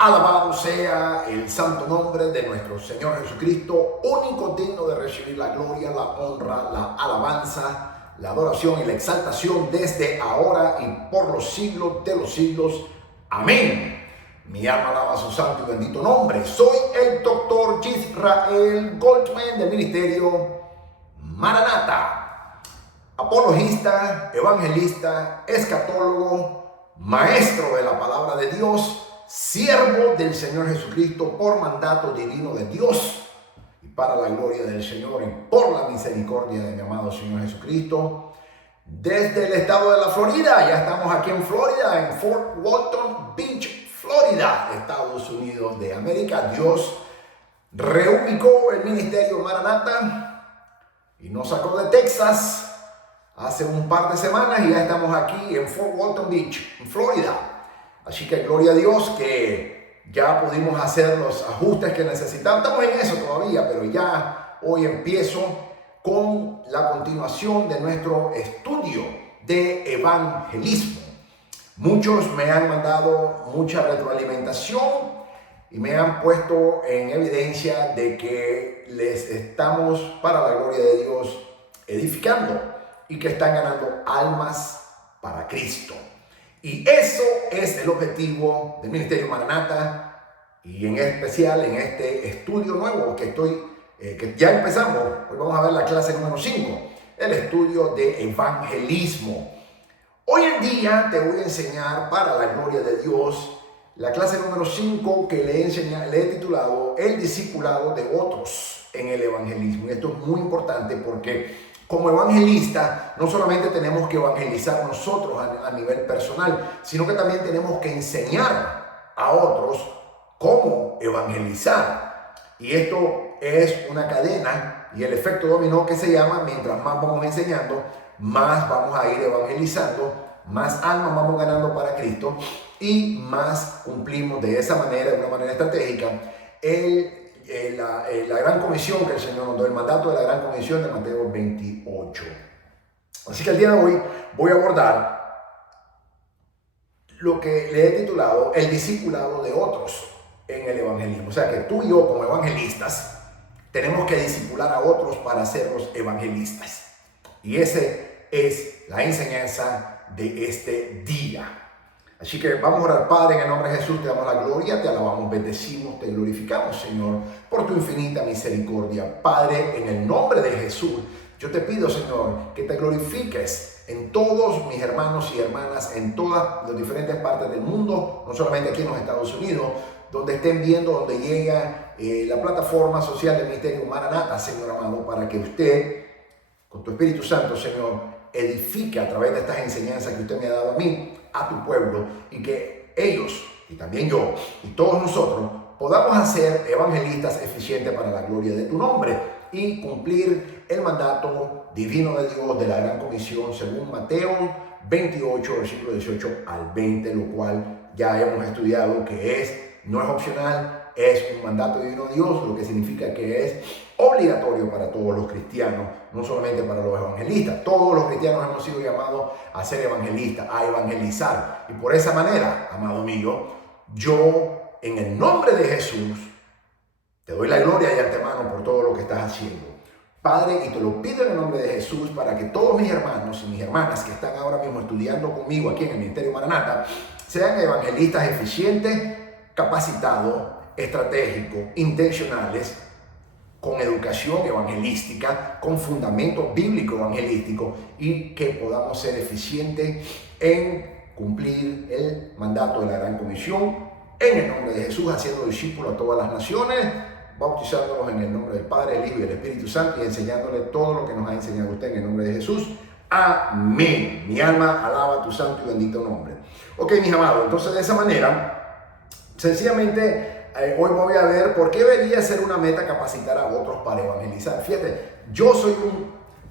Alabado sea el santo nombre de nuestro Señor Jesucristo, único digno de recibir la gloria, la honra, la alabanza, la adoración y la exaltación desde ahora y por los siglos de los siglos. Amén. Mi alma alaba su santo y bendito nombre. Soy el doctor Israel Goldman del ministerio Maranata, apologista, evangelista, escatólogo, maestro de la palabra de Dios, siervo del Señor Jesucristo por mandato divino de Dios y para la gloria del Señor y por la misericordia de mi amado Señor Jesucristo. Desde el estado de la Florida, ya estamos aquí en Florida, en Fort Walton Beach, Florida, Estados Unidos de América. Dios reubicó el ministerio Maranata y nos sacó de Texas hace un par de semanas y ya estamos aquí en Fort Walton Beach, en Florida. Así que gloria a Dios que ya pudimos hacer los ajustes que necesitamos. Estamos en eso todavía, pero ya hoy empiezo con la continuación de nuestro estudio de evangelismo. Muchos me han mandado mucha retroalimentación y me han puesto en evidencia de que les estamos, para la gloria de Dios, edificando y que están ganando almas para Cristo. Y eso es el objetivo del Ministerio Maranata y en especial en este estudio nuevo que ya empezamos. Hoy vamos a ver la clase número 5, el estudio de evangelismo. Hoy en día te voy a enseñar, para la gloria de Dios, la clase número 5 que le he titulado El discipulado de otros en el evangelismo. Y esto es muy importante porque como evangelista, no solamente tenemos que evangelizar nosotros a nivel personal, sino que también tenemos que enseñar a otros cómo evangelizar. Y esto es una cadena y el efecto dominó que se llama: mientras más vamos enseñando, más vamos a ir evangelizando, más almas vamos ganando para Cristo y más cumplimos de esa manera, de una manera estratégica, la gran comisión que el Señor nos dio, el mandato de la gran comisión de Mateo 28. Así que el día de hoy voy a abordar lo que le he titulado el discipulado de otros en el evangelismo. O sea que tú y yo, como evangelistas, tenemos que discipular a otros para hacerlos evangelistas. Y esa es la enseñanza de este día. Así que vamos a orar. Padre, en el nombre de Jesús te damos la gloria, te alabamos, bendecimos, te glorificamos, Señor, por tu infinita misericordia. Padre, en el nombre de Jesús, yo te pido, Señor, que te glorifiques en todos mis hermanos y hermanas, en todas las diferentes partes del mundo, no solamente aquí en los Estados Unidos, donde estén viendo, donde llega la plataforma social del Ministerio Maranata, Señor amado, para que usted, con tu Espíritu Santo, Señor, edifique a través de estas enseñanzas que usted me ha dado a mí, a tu pueblo, y que ellos, y también yo, y todos nosotros, podamos ser evangelistas eficientes para la gloria de tu nombre y cumplir el mandato divino de Dios de la gran comisión según Mateo 28, versículo 18 al 20, lo cual ya hemos estudiado que no es opcional, es un mandato divino de Dios, lo que significa que es obligatorio para todos los cristianos, no solamente para los evangelistas. Todos los cristianos hemos sido llamados a ser evangelistas, a evangelizar. Y por esa manera, amado mío, yo, en el nombre de Jesús, te doy la gloria de antemano por todo lo que estás haciendo. Padre, y te lo pido en el nombre de Jesús para que todos mis hermanos y mis hermanas que están ahora mismo estudiando conmigo aquí en el Ministerio Maranata sean evangelistas eficientes, capacitados, estratégicos, intencionales, con educación evangelística, con fundamento bíblico evangelístico, y que podamos ser eficientes en cumplir el mandato de la gran comisión en el nombre de Jesús, haciendo discípulos a todas las naciones, bautizándolos en el nombre del Padre, el Hijo y el Espíritu Santo y enseñándole todo lo que nos ha enseñado usted en el nombre de Jesús. Amén. Mi alma alaba tu santo y bendito nombre. Ok, mis amados, entonces de esa manera, sencillamente, hoy voy a ver por qué debería ser una meta capacitar a otros para evangelizar. Fíjate, yo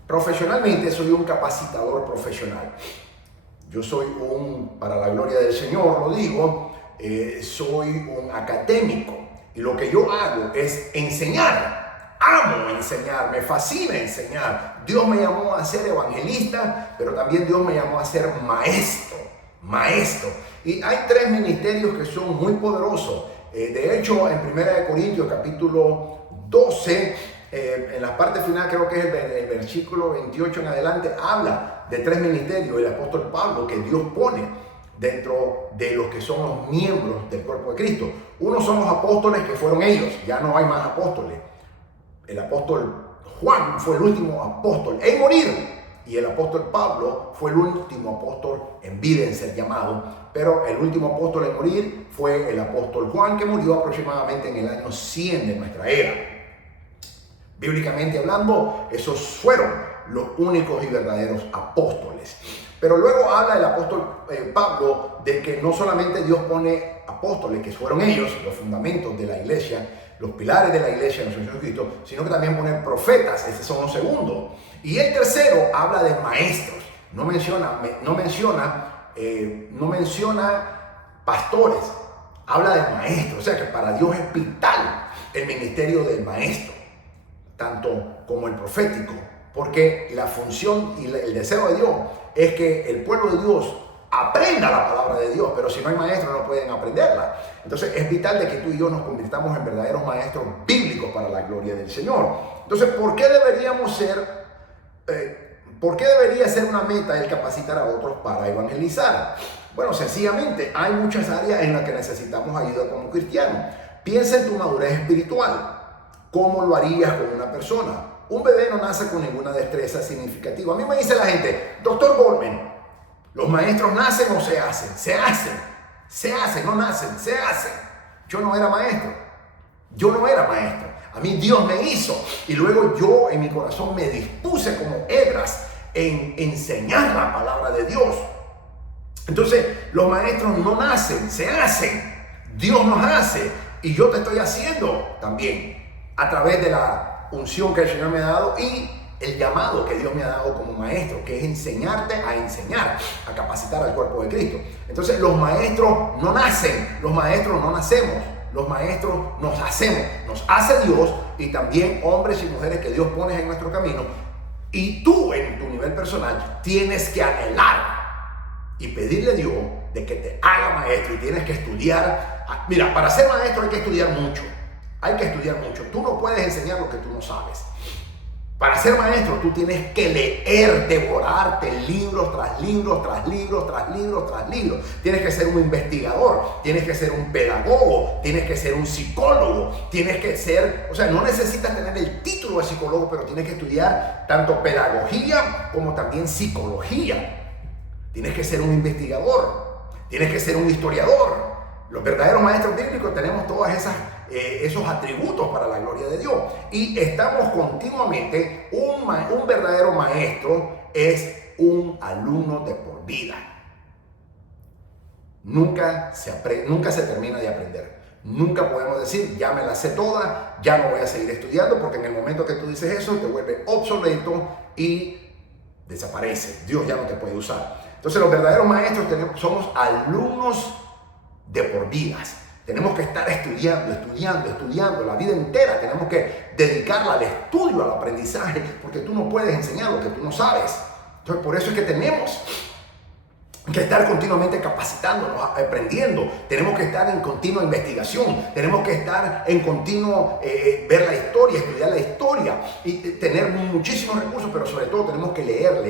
profesionalmente soy un capacitador profesional. Yo soy para la gloria del Señor, lo digo, soy un académico. Y lo que yo hago es enseñar. Amo enseñar, me fascina enseñar. Dios me llamó a ser evangelista, pero también Dios me llamó a ser maestro. Y hay 3 ministerios que son muy poderosos De hecho, en 1 Corintios capítulo 12, en la parte final, creo que es el versículo 28 en adelante, habla de 3 ministerios, el apóstol Pablo, que Dios pone dentro de los que son los miembros del cuerpo de Cristo. Uno son los apóstoles, que fueron ellos, ya no hay más apóstoles. El apóstol Juan fue el último apóstol en morir, y el apóstol Pablo fue el último apóstol en vida, en ser llamado, pero el último apóstol en morir fue el apóstol Juan, que murió aproximadamente en el año 100 de nuestra era. Bíblicamente hablando, esos fueron los únicos y verdaderos apóstoles. Pero luego habla el apóstol Pablo de que no solamente Dios pone apóstoles, que fueron ellos, los fundamentos de la iglesia, los pilares de la iglesia de nuestro Señor Jesucristo, sino que también pone profetas, estos son los segundos. Y el tercero habla de maestros, no menciona pastores, habla de maestros. O sea que para Dios es vital el ministerio del maestro, tanto como el profético, porque la función y el deseo de Dios es que el pueblo de Dios aprenda la palabra de Dios, pero si no hay maestros no pueden aprenderla. Entonces es vital de que tú y yo nos convirtamos en verdaderos maestros bíblicos para la gloria del Señor. Entonces, ¿por qué debería ser una meta el capacitar a otros para evangelizar? Bueno, sencillamente hay muchas áreas en las que necesitamos ayuda como cristianos. Piensa en tu madurez espiritual. ¿Cómo lo harías con una persona? Un bebé no nace con ninguna destreza significativa. A mí me dice la gente, Dr. Goldman, ¿los maestros nacen o se hacen? Se hacen, no nacen, se hacen. Yo no era maestro. A mí Dios me hizo y luego yo en mi corazón me dispuse como hebras en enseñar la palabra de Dios. Entonces, los maestros no nacen, se hacen. Dios nos hace y yo te estoy haciendo también a través de la unción que el Señor me ha dado y el llamado que Dios me ha dado como maestro, que es enseñarte a enseñar, a capacitar al cuerpo de Cristo. Entonces, los maestros no nacen, los maestros no nacemos, los maestros nos hacemos, nos hace Dios y también hombres y mujeres que Dios pone en nuestro camino. Y tú, en tu nivel personal, tienes que anhelar y pedirle a Dios de que te haga maestro y tienes que estudiar. Mira, para ser maestro hay que estudiar mucho. Tú no puedes enseñar lo que tú no sabes. Para ser maestro tú tienes que leer, devorarte libros tras libros, tras libros, tras libros, tras libros. Tienes que ser un investigador, tienes que ser un pedagogo, tienes que ser un psicólogo, no necesitas tener el título de psicólogo, pero tienes que estudiar tanto pedagogía como también psicología. Tienes que ser un investigador, tienes que ser un historiador. Los verdaderos maestros bíblicos tenemos todas esos atributos para la gloria de Dios y estamos continuamente, un verdadero maestro es un alumno de por vida. Nunca se termina de aprender. Nunca podemos decir, ya me la sé toda, ya no voy a seguir estudiando, porque en el momento que tú dices eso te vuelve obsoleto y desaparece. Dios ya no te puede usar. Entonces los verdaderos maestros somos alumnos de por vidas. Tenemos que estar estudiando la vida entera. Tenemos que dedicarla al estudio, al aprendizaje, porque tú no puedes enseñar lo que tú no sabes. Entonces, por eso es que tenemos que estar continuamente capacitándonos, aprendiendo. Tenemos que estar en continua investigación. Tenemos que estar en continuo ver la historia, estudiar la historia y tener muchísimos recursos, pero sobre todo tenemos que leer.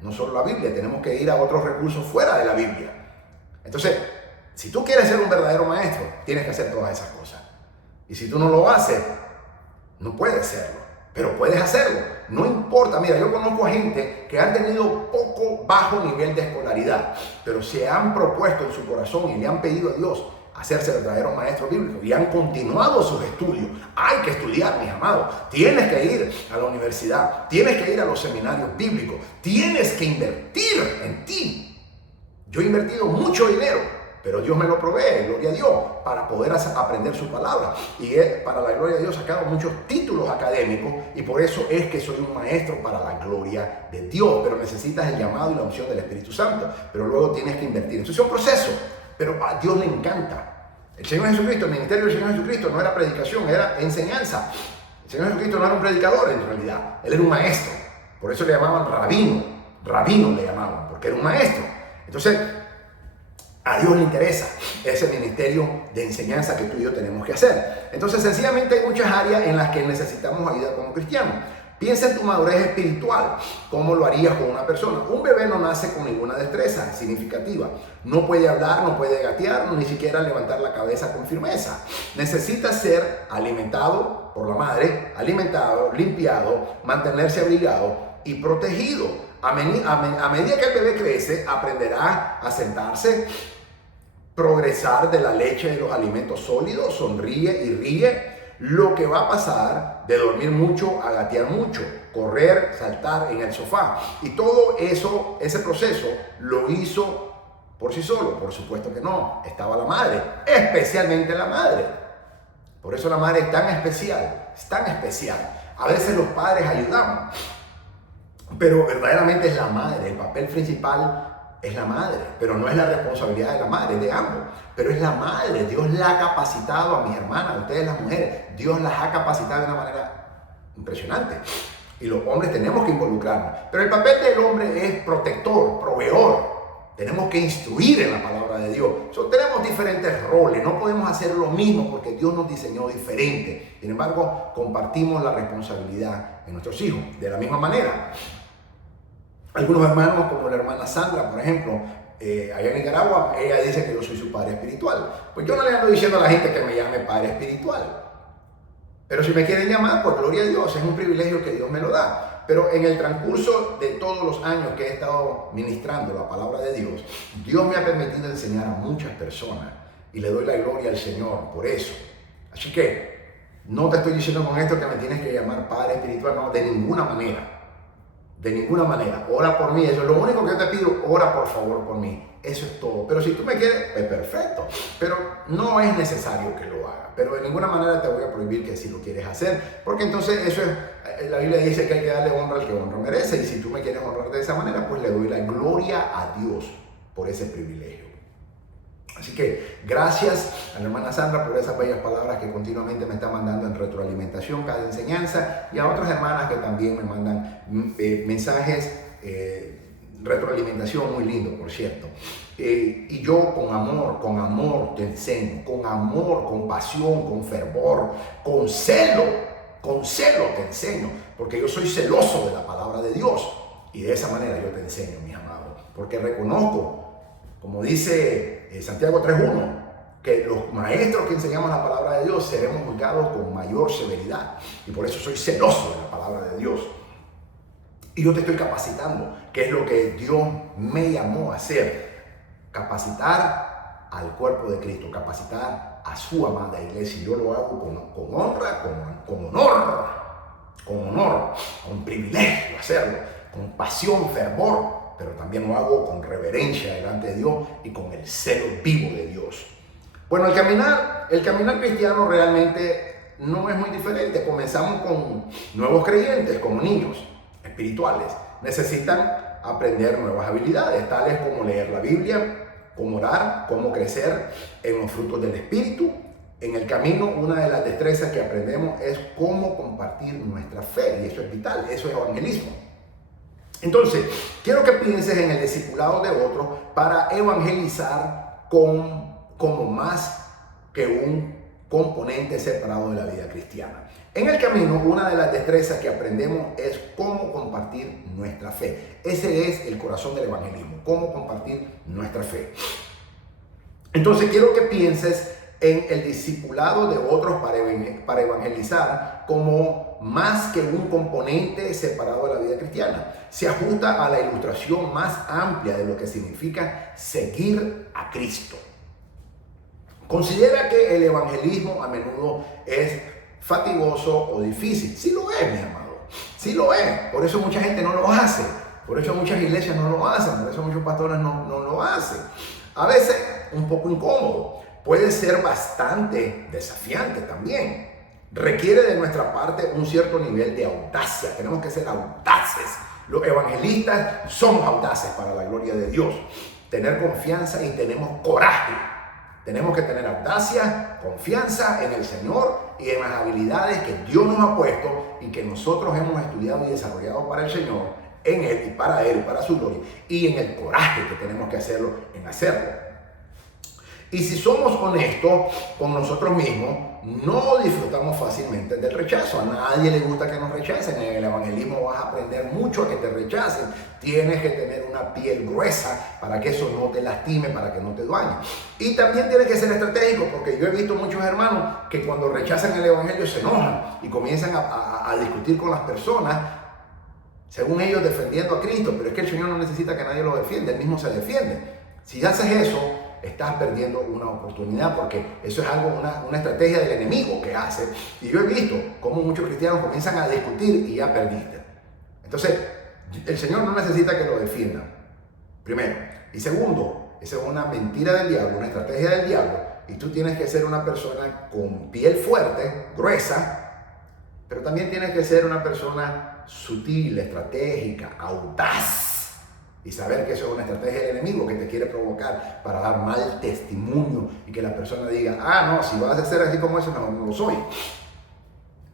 No solo la Biblia, tenemos que ir a otros recursos fuera de la Biblia. Entonces, si tú quieres ser un verdadero maestro, tienes que hacer todas esas cosas. Y si tú no lo haces, no puedes serlo, pero puedes hacerlo. No importa, mira, yo conozco a gente que han tenido bajo nivel de escolaridad, pero se han propuesto en su corazón y le han pedido a Dios hacerse verdaderos maestros bíblicos y han continuado sus estudios. Hay que estudiar, mis amados. Tienes que ir a la universidad, tienes que ir a los seminarios bíblicos, tienes que invertir en ti. Yo he invertido mucho dinero, pero Dios me lo provee, gloria a Dios, para poder aprender su palabra. Y para la gloria de Dios he sacado muchos títulos académicos y por eso es que soy un maestro para la gloria de Dios. Pero necesitas el llamado y la unción del Espíritu Santo, pero luego tienes que invertir. Entonces es un proceso, pero a Dios le encanta. El Señor Jesucristo, el ministerio del Señor Jesucristo no era predicación, era enseñanza. El Señor Jesucristo no era un predicador en realidad, Él era un maestro. Por eso le llamaban rabino le llamaban, porque era un maestro. Entonces, A Dios le interesa ese ministerio de enseñanza que tú y yo tenemos que hacer. Entonces, sencillamente hay muchas áreas en las que necesitamos ayuda como cristianos. Piensa en tu madurez espiritual, cómo lo harías con una persona. Un bebé no nace con ninguna destreza significativa. No puede hablar, no puede gatear, ni siquiera levantar la cabeza con firmeza. Necesita ser alimentado por la madre, alimentado, limpiado, mantenerse abrigado y protegido. A medida que el bebé crece, aprenderá a sentarse, progresar de la leche de los alimentos sólidos, sonríe y ríe. Lo que va a pasar de dormir mucho a gatear mucho, correr, saltar en el sofá. Y todo eso, ese proceso lo hizo por sí solo. Por supuesto que no, estaba la madre, especialmente la madre. Por eso la madre es tan especial, es tan especial. A veces los padres ayudamos, pero verdaderamente es la madre, el papel principal es la madre, pero no es la responsabilidad de la madre, es de ambos, pero es la madre. Dios la ha capacitado a mis hermanas, a ustedes las mujeres, Dios las ha capacitado de una manera impresionante. Y los hombres tenemos que involucrarnos, pero el papel del hombre es protector, proveedor. Tenemos que instruir en la palabra de Dios. Tenemos diferentes roles, no podemos hacer lo mismo porque Dios nos diseñó diferente. Sin embargo, compartimos la responsabilidad en nuestros hijos de la misma manera. Algunos hermanos, como la hermana Sandra, por ejemplo, allá en Nicaragua, ella dice que yo soy su padre espiritual. Pues yo no le ando diciendo a la gente que me llame padre espiritual. Pero si me quieren llamar, pues gloria a Dios, es un privilegio que Dios me lo da. Pero en el transcurso de todos los años que he estado ministrando la palabra de Dios, Dios me ha permitido enseñar a muchas personas y le doy la gloria al Señor por eso. Así que no te estoy diciendo con esto que me tienes que llamar padre espiritual, no, de ninguna manera. De ninguna manera. Ora por mí. Eso es lo único que yo te pido. Ora por favor por mí. Eso es todo. Pero si tú me quieres, pues perfecto. Pero no es necesario que lo haga. Pero de ninguna manera te voy a prohibir que si lo quieres hacer. Porque entonces eso es, la Biblia dice que hay que darle honra al que honra merece. Y si tú me quieres honrar de esa manera, pues le doy la gloria a Dios por ese privilegio. Así que gracias a la hermana Sandra por esas bellas palabras que continuamente me está mandando en retroalimentación cada enseñanza, y a otras hermanas que también me mandan mensajes, retroalimentación muy lindo, por cierto. Y yo con amor te enseño, con amor, con pasión, con fervor, con celo te enseño, porque yo soy celoso de la palabra de Dios, y de esa manera yo te enseño, mis amados, porque reconozco, como dice Santiago 3:1, que los maestros que enseñamos la palabra de Dios seremos juzgados con mayor severidad. Y por eso soy celoso de la palabra de Dios. Y yo te estoy capacitando, que es lo que Dios me llamó a hacer. Capacitar al cuerpo de Cristo, capacitar a su amada iglesia. Y yo lo hago con honra, con honor, con privilegio hacerlo, con pasión, fervor. Pero también lo hago con reverencia delante de Dios y con el celo vivo de Dios. Bueno, el caminar cristiano realmente no es muy diferente. Comenzamos con nuevos creyentes, como niños espirituales. Necesitan aprender nuevas habilidades, tales como leer la Biblia, cómo orar, cómo crecer en los frutos del Espíritu. En el camino, una de las destrezas que aprendemos es cómo compartir nuestra fe, y eso es vital, eso es evangelismo. Entonces, quiero que pienses en el discipulado de otros para evangelizar como más que un componente separado de la vida cristiana. En el camino, una de las destrezas que aprendemos es cómo compartir nuestra fe. Ese es el corazón del evangelismo, cómo compartir nuestra fe. Entonces, quiero que pienses en el discipulado de otros para evangelizar como más que un componente separado de la vida cristiana. Se ajusta a la ilustración más amplia de lo que significa seguir a Cristo. Considera que el evangelismo a menudo es fatigoso o difícil. Sí lo es, mi amado. Sí lo es. Por eso mucha gente no lo hace. Por eso muchas iglesias no lo hacen. Por eso muchos pastores no lo hacen. A veces un poco incómodo. Puede ser bastante desafiante también. Requiere de nuestra parte un cierto nivel de audacia. Tenemos que ser audaces. Los evangelistas somos audaces para la gloria de Dios. Tener confianza y tenemos coraje. Tenemos que tener audacia, confianza en el Señor y en las habilidades que Dios nos ha puesto y que nosotros hemos estudiado y desarrollado para el Señor, en Él y para Él y para su gloria. Y en el coraje que tenemos que hacerlo, en hacerlo. Y si somos honestos con nosotros mismos, no disfrutamos fácilmente del rechazo. A nadie le gusta que nos rechacen. En el evangelismo vas a aprender mucho a que te rechacen. Tienes que tener una piel gruesa para que eso no te lastime, para que no te dañe. Y también tienes que ser estratégico, porque yo he visto muchos hermanos que cuando rechazan el evangelio se enojan y comienzan a discutir con las personas, según ellos defendiendo a Cristo. Pero es que el Señor no necesita que nadie lo defienda, Él mismo se defiende. Si haces eso, estás perdiendo una oportunidad, porque eso es algo, una estrategia del enemigo que hace. Y yo he visto cómo muchos cristianos comienzan a discutir y ya perdiste. Entonces, el Señor no necesita que lo defiendan, primero. Y segundo, esa es una mentira del diablo, una estrategia del diablo. Y tú tienes que ser una persona con piel fuerte, gruesa, pero también tienes que ser una persona sutil, estratégica, audaz. Y saber que eso es una estrategia del enemigo que te quiere provocar para dar mal testimonio y que la persona diga, ah, no, si vas a ser así como eso, no lo soy.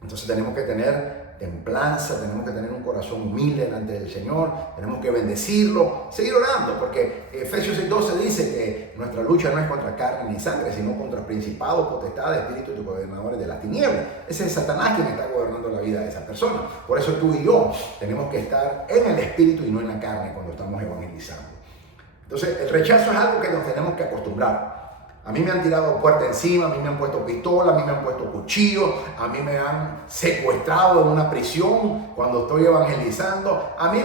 Entonces tenemos que tener templanza, tenemos que tener un corazón humilde delante del Señor, tenemos que bendecirlo, seguir orando, porque Efesios 6:12 dice que nuestra lucha no es contra carne ni sangre, sino contra principados, potestades, espíritus y gobernadores de las tinieblas. Ese es Satanás quien está gobernando la vida de esa persona. Por eso tú y yo tenemos que estar en el espíritu y no en la carne cuando estamos evangelizando. Entonces el rechazo es algo que nos tenemos que acostumbrar. A mí me han tirado puerta encima, a mí me han puesto pistola, a mí me han puesto cuchillo, a mí me han secuestrado en una prisión cuando estoy evangelizando. A mí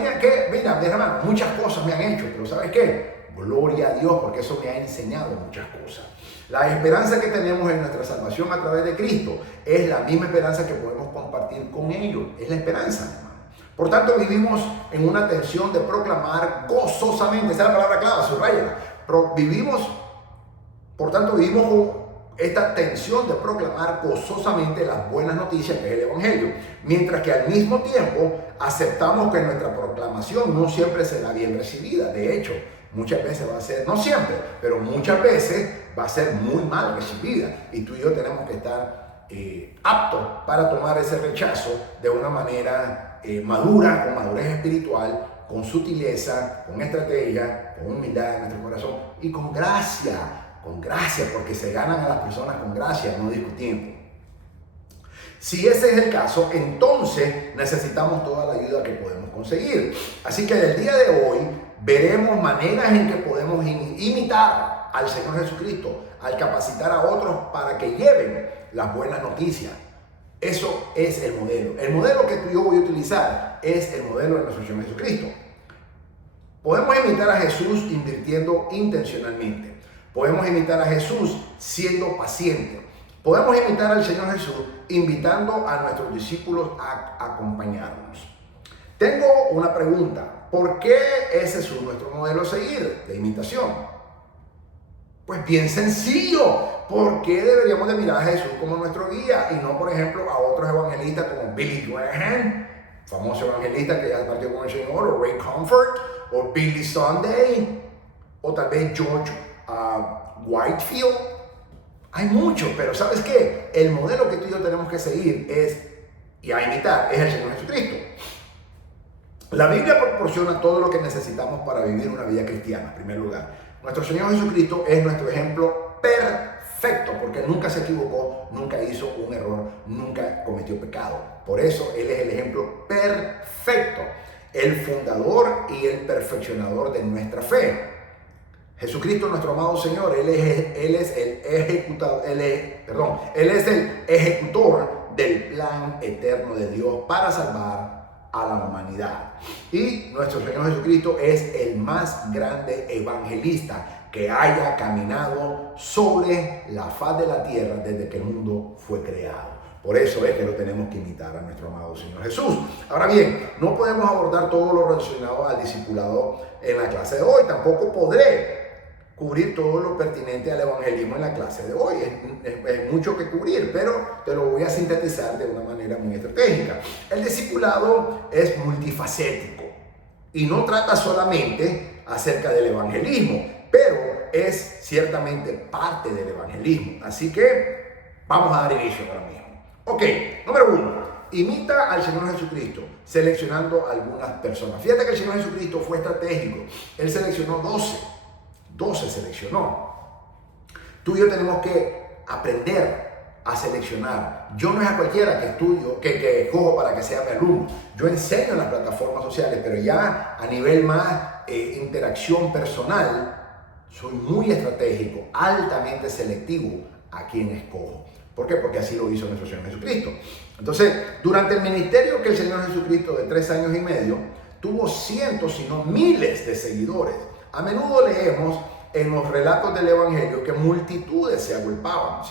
mira, mi hermano, muchas cosas me han hecho, pero ¿sabes qué? Gloria a Dios, porque eso me ha enseñado muchas cosas. La esperanza que tenemos en nuestra salvación a través de Cristo es la misma esperanza que podemos compartir con ellos. Es la esperanza, hermano. Por tanto, vivimos en una tensión de proclamar gozosamente, esa es la palabra clave, subrayala. Por tanto, vivimos con esta tensión de proclamar gozosamente las buenas noticias que es el Evangelio, mientras que al mismo tiempo aceptamos que nuestra proclamación no siempre será bien recibida. De hecho, muchas veces va a ser, no siempre, pero muchas veces va a ser muy mal recibida. Y tú y yo tenemos que estar aptos para tomar ese rechazo de una manera madura, con madurez espiritual, con sutileza, con estrategia, con humildad en nuestro corazón y con gracia, porque se ganan a las personas con gracia, no discutiendo. Si ese es el caso, entonces necesitamos toda la ayuda que podemos conseguir. Así que del día de hoy veremos maneras en que podemos imitar al Señor Jesucristo, al capacitar a otros para que lleven las buenas noticias. Eso es el modelo. El modelo que tú y yo voy a utilizar es el modelo de nuestro Señor Jesucristo. Podemos imitar a Jesús invirtiendo intencionalmente. Podemos imitar a Jesús siendo paciente. Podemos imitar al Señor Jesús invitando a nuestros discípulos a acompañarnos. Tengo una pregunta. ¿Por qué es Jesús nuestro modelo a seguir de imitación? Pues bien sencillo. ¿Por qué deberíamos de mirar a Jesús como nuestro guía y no, por ejemplo, a otros evangelistas como Billy Graham, famoso evangelista que ya partió con el Señor, o Ray Comfort, o Billy Sunday, o tal vez George Whitefield? Hay muchos, pero ¿sabes qué? El modelo que tú y yo tenemos que seguir y a imitar es el Señor Jesucristo. La Biblia proporciona todo lo que necesitamos para vivir una vida cristiana, en primer lugar. Nuestro Señor Jesucristo es nuestro ejemplo perfecto, porque nunca se equivocó, nunca hizo un error, nunca cometió pecado. Por eso Él es el ejemplo perfecto, el fundador y el perfeccionador de nuestra fe. Jesucristo, nuestro amado Señor, Él es el ejecutor del plan eterno de Dios para salvar a la humanidad. Y nuestro Señor Jesucristo es el más grande evangelista que haya caminado sobre la faz de la tierra desde que el mundo fue creado. Por eso es que lo tenemos que imitar a nuestro amado Señor Jesús. Ahora bien, no podemos abordar todo lo relacionado al discipulado en la clase de hoy. Tampoco podré cubrir todo lo pertinente al evangelismo en la clase de hoy. Es mucho que cubrir, pero te lo voy a sintetizar de una manera muy estratégica. El discipulado es multifacético y no trata solamente acerca del evangelismo, pero es ciertamente parte del evangelismo. Así que vamos a dar inicio ahora mismo. Ok, número 1. Imita al Señor Jesucristo seleccionando algunas personas. Fíjate que el Señor Jesucristo fue estratégico. Él seleccionó 12 seleccionó. Tú y yo tenemos que aprender a seleccionar. Yo no es a cualquiera que estudio, que escojo para que sea mi alumno. Yo enseño en las plataformas sociales, pero ya a nivel más interacción personal, soy muy estratégico, altamente selectivo a quien escojo. ¿Por qué? Porque así lo hizo nuestro Señor Jesucristo. Entonces, durante el ministerio que el Señor Jesucristo de 3 años y medio, tuvo cientos, si no miles de seguidores. A menudo leemos en los relatos del Evangelio que multitudes se agolpaban,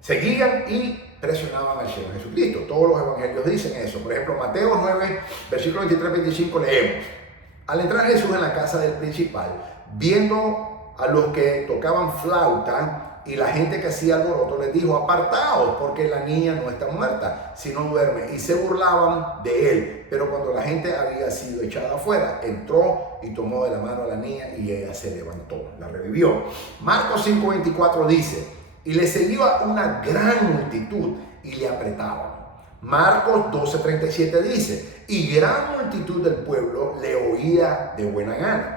seguían y presionaban al Señor Jesucristo. Todos los evangelios dicen eso. Por ejemplo, Mateo 9, versículo 23-25 leemos: al entrar Jesús en la casa del principal, viendo a los que tocaban flauta y la gente que hacía alboroto, les dijo: apartaos, porque la niña no está muerta, sino duerme. Y se burlaban de él. Pero cuando la gente había sido echada afuera, entró y tomó de la mano a la niña y ella se levantó, la revivió. Marcos 5:24 dice: y le seguía una gran multitud y le apretaban. Marcos 12:37 dice: y gran multitud del pueblo le oía de buena gana.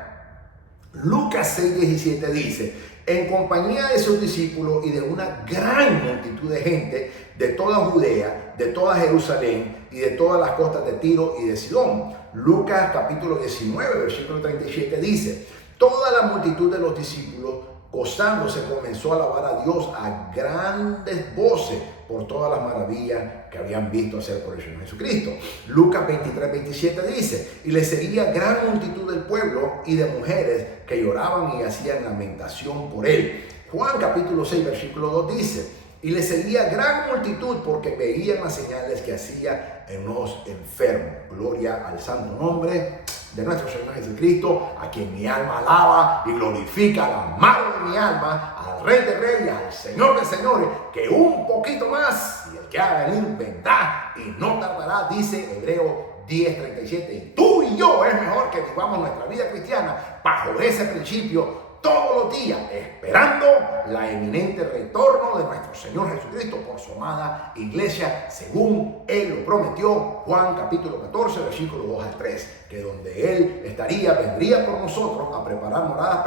Lucas 6:17 dice: en compañía de sus discípulos y de una gran multitud de gente de toda Judea, de toda Jerusalén y de todas las costas de Tiro y de Sidón. Lucas capítulo 19, versículo 37 dice: toda la multitud de los discípulos, gozándose, comenzó a alabar a Dios a grandes voces por todas las maravillas que habían visto hacer por el Señor Jesucristo. Lucas 23:27 dice: y le seguía gran multitud del pueblo y de mujeres que lloraban y hacían lamentación por él. Juan capítulo 6, versículo 2 dice: y le seguía gran multitud porque veían las señales que hacía en los enfermos. Gloria al santo nombre de nuestro Señor Jesucristo, a quien mi alma alaba y glorifica, al amado de mi alma, al Rey de Reyes, al Señor de Señores, que un poquito más, y el que haga venir vendrá y no tardará, dice Hebreo 10:37. Y tú y yo es mejor que vivamos nuestra vida cristiana bajo ese principio todos los días, esperando la eminente retorno de nuestro Señor Jesucristo por su amada iglesia, según Él lo prometió. Juan capítulo 14, versículo 2 al 3, que donde Él vendría por nosotros a preparar moradas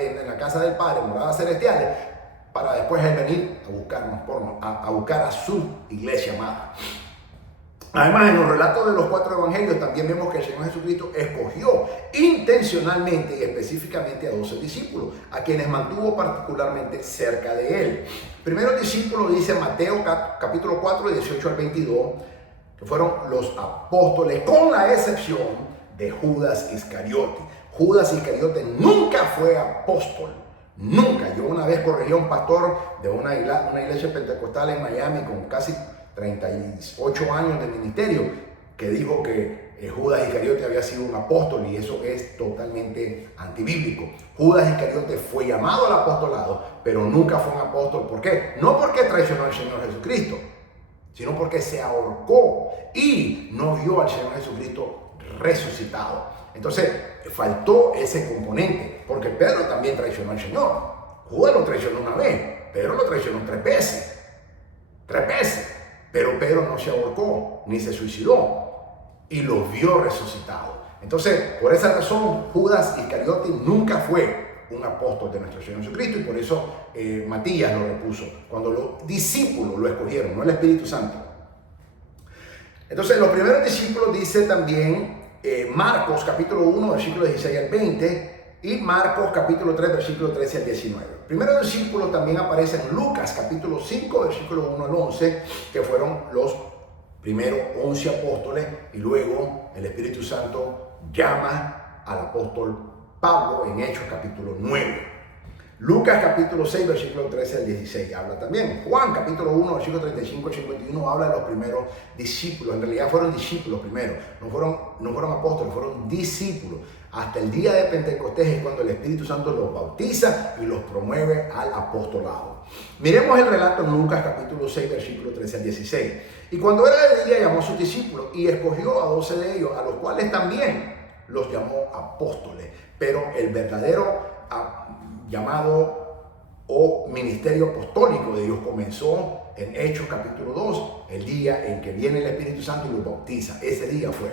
en la casa del Padre, moradas celestiales, para después Él venir a buscarnos, a buscar a su iglesia amada. Además, en los relatos de los 4 evangelios también vemos que el Señor Jesucristo escogió intencionalmente y específicamente a 12 discípulos, a quienes mantuvo particularmente cerca de él. Primero discípulo dice Mateo capítulo 4, 18 al 22, que fueron los apóstoles, con la excepción de Judas Iscariote. Judas Iscariote nunca fue apóstol. Nunca. Yo una vez corregí a un pastor de una iglesia pentecostal en Miami con casi 38 años de ministerio, que dijo que Judas Iscariote había sido un apóstol, y eso es totalmente antibíblico. Judas Iscariote fue llamado al apostolado, pero nunca fue un apóstol. ¿Por qué? No porque traicionó al Señor Jesucristo, sino porque se ahorcó y no vio al Señor Jesucristo resucitado. Entonces faltó ese componente, porque Pedro también traicionó al Señor. Judas lo traicionó una vez, Pedro lo traicionó 3 veces. 3 veces. Pero Pedro no se ahorcó ni se suicidó y lo vio resucitado. Entonces, por esa razón, Judas Iscariote nunca fue un apóstol de nuestro Señor Jesucristo, y por eso Matías lo repuso cuando los discípulos lo escogieron, no el Espíritu Santo. Entonces, los primeros discípulos dice también Marcos capítulo 1, versículo 16 al 20, y Marcos capítulo 3, versículo 13 al 19. Primero discípulos también aparecen en Lucas capítulo 5, versículo 1 al 11, que fueron los primeros 11 apóstoles, y luego el Espíritu Santo llama al apóstol Pablo en Hechos capítulo 9. Lucas capítulo 6, versículo 13 al 16 habla también. Juan capítulo 1, versículo 35 al 51 habla de los primeros discípulos. En realidad fueron discípulos primero, no fueron apóstoles, fueron discípulos. Hasta el día de Pentecostés es cuando el Espíritu Santo los bautiza y los promueve al apostolado. Miremos el relato en Lucas capítulo 6, versículo 13 al 16. Y cuando era de día llamó a sus discípulos y escogió a 12 de ellos, a los cuales también los llamó apóstoles. Pero el verdadero llamado o ministerio apostólico de Dios comenzó en Hechos capítulo 2, el día en que viene el Espíritu Santo y los bautiza. Ese día fue.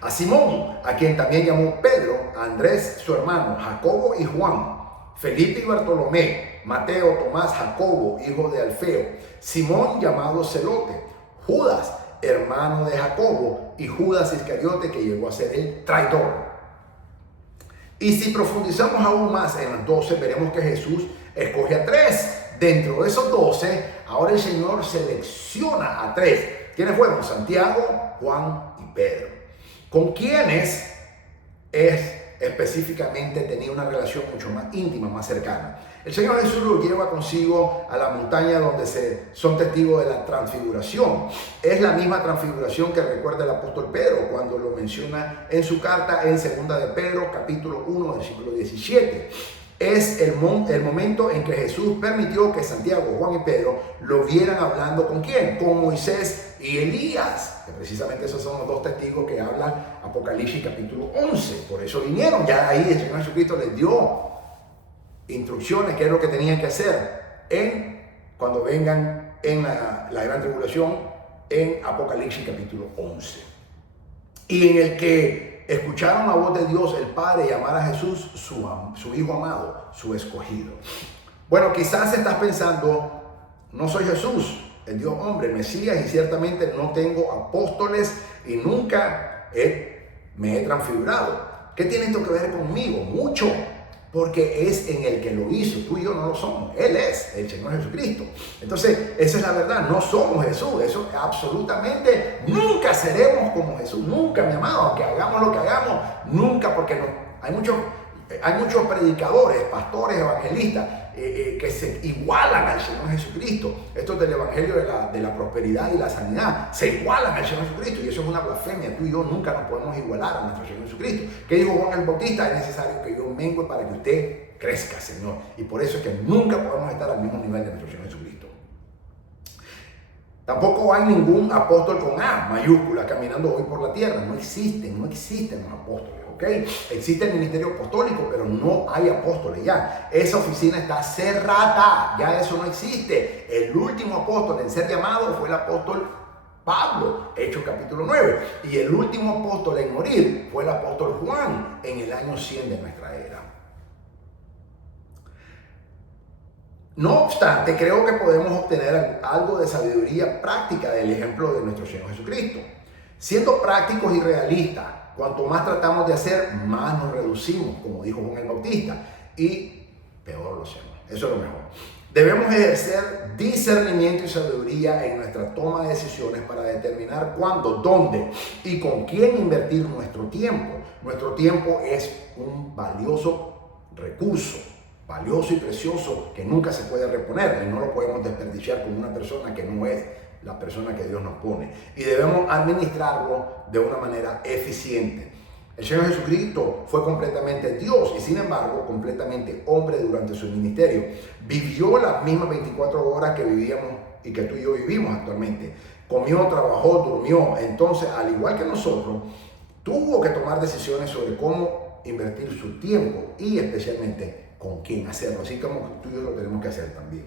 A Simón, a quien también llamó Pedro, a Andrés su hermano, Jacobo y Juan, Felipe y Bartolomé, Mateo, Tomás, Jacobo, hijo de Alfeo, Simón llamado Celote, Judas, hermano de Jacobo, y Judas Iscariote, que llegó a ser el traidor. Y si profundizamos aún más en los 12, veremos que Jesús escoge a 3. Dentro de esos 12, ahora el Señor selecciona a 3. ¿Quiénes fueron? Santiago, Juan y Pedro. Con quienes específicamente tenía una relación mucho más íntima, más cercana. El Señor Jesús lo lleva consigo a la montaña donde son testigos de la transfiguración. Es la misma transfiguración que recuerda el apóstol Pedro cuando lo menciona en su carta en 2 de Pedro, capítulo 1, versículo 17. Es el momento en que Jesús permitió que Santiago, Juan y Pedro lo vieran hablando ¿con quién? Con Moisés y Elías, que precisamente esos son los 2 testigos que habla Apocalipsis capítulo 11. Por eso vinieron, ya ahí el Señor Jesucristo les dio instrucciones, qué es lo que tenían que hacer cuando vengan en la gran tribulación, en Apocalipsis capítulo 11. Y en el que escucharon la voz de Dios, el Padre, llamar a Jesús su Hijo amado, su escogido. Bueno, quizás estás pensando, no soy Jesús, el Dios hombre, el Mesías, y ciertamente no tengo apóstoles y nunca me he transfigurado. ¿Qué tiene esto que ver conmigo? Mucho. Porque es en el que lo hizo. Tú y yo no lo somos. Él es el Señor Jesucristo. Entonces, esa es la verdad. No somos Jesús. Eso absolutamente nunca seremos como Jesús. Nunca, mi amado. Aunque hagamos lo que hagamos, nunca. Porque hay muchos predicadores, pastores, evangelistas que se igualan al Señor Jesucristo. Esto es del evangelio de la prosperidad y la sanidad. Se igualan al Señor Jesucristo y eso es una blasfemia. Tú y yo nunca nos podemos igualar a nuestro Señor Jesucristo. ¿Qué dijo Juan el Bautista? Es necesario que yo mengue para que usted crezca, Señor. Y por eso es que nunca podemos estar al mismo nivel de nuestro Señor Jesucristo. Tampoco hay ningún apóstol con A mayúscula caminando hoy por la tierra. No existen los apóstoles. ¿Okay? Existe el ministerio apostólico, pero no hay apóstoles ya. Esa oficina está cerrada, ya eso no existe. El último apóstol en ser llamado fue el apóstol Pablo, Hechos capítulo 9. Y el último apóstol en morir fue el apóstol Juan en el año 100 de nuestra era. No obstante, creo que podemos obtener algo de sabiduría práctica del ejemplo de nuestro Señor Jesucristo. Siendo prácticos y realistas, cuanto más tratamos de hacer, más nos reducimos, como dijo Juan el Bautista, y peor lo hacemos. Eso es lo mejor. Debemos ejercer discernimiento y sabiduría en nuestra toma de decisiones para determinar cuándo, dónde y con quién invertir nuestro tiempo. Nuestro tiempo es un valioso recurso, valioso y precioso, que nunca se puede reponer y no lo podemos desperdiciar con una persona que no es la persona que Dios nos pone, y debemos administrarlo de una manera eficiente. El Señor Jesucristo fue completamente Dios y sin embargo completamente hombre durante su ministerio. Vivió las mismas 24 horas que vivíamos y que tú y yo vivimos actualmente. Comió, trabajó, durmió. Entonces, al igual que nosotros, tuvo que tomar decisiones sobre cómo invertir su tiempo y especialmente con quién hacerlo, así como tú y yo lo tenemos que hacer también.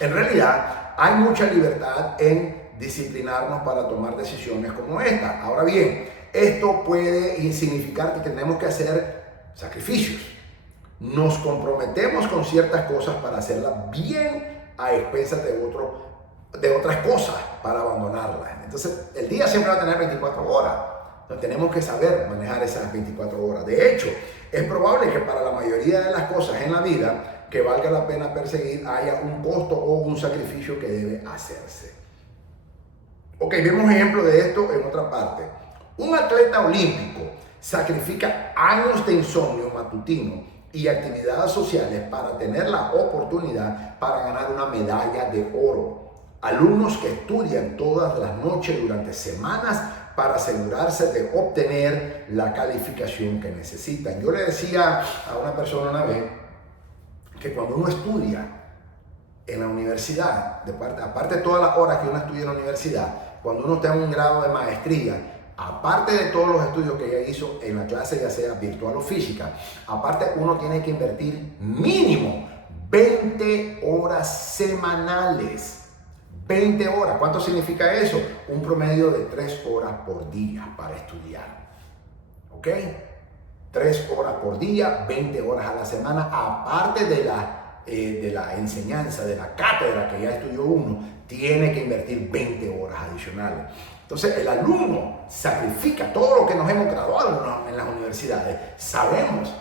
En realidad, hay mucha libertad en disciplinarnos para tomar decisiones como esta. Ahora bien, esto puede significar que tenemos que hacer sacrificios. Nos comprometemos con ciertas cosas para hacerlas bien a expensas de otras cosas para abandonarlas. Entonces, el día siempre va a tener 24 horas. Entonces, tenemos que saber manejar esas 24 horas. De hecho, es probable que para la mayoría de las cosas en la vida que valga la pena perseguir haya un costo o un sacrificio que debe hacerse. Ok, vemos ejemplo de esto en otra parte. Un atleta olímpico sacrifica años de insomnio matutino y actividades sociales para tener la oportunidad para ganar una medalla de oro. Alumnos que estudian todas las noches durante semanas para asegurarse de obtener la calificación que necesitan. Yo le decía a una persona una vez que cuando uno estudia en la universidad, aparte de todas las horas que uno estudia en la universidad, cuando uno está en un grado de maestría, aparte de todos los estudios que ella hizo en la clase, ya sea virtual o física, aparte uno tiene que invertir mínimo 20 horas semanales. 20 horas. ¿Cuánto significa eso? Un promedio de 3 horas por día para estudiar. ¿Ok? 3 horas por día, 20 horas a la semana, aparte de la enseñanza, de la cátedra que ya estudió uno, tiene que invertir 20 horas adicionales. Entonces el alumno sacrifica todo lo que nos hemos graduado en las universidades. Sabemos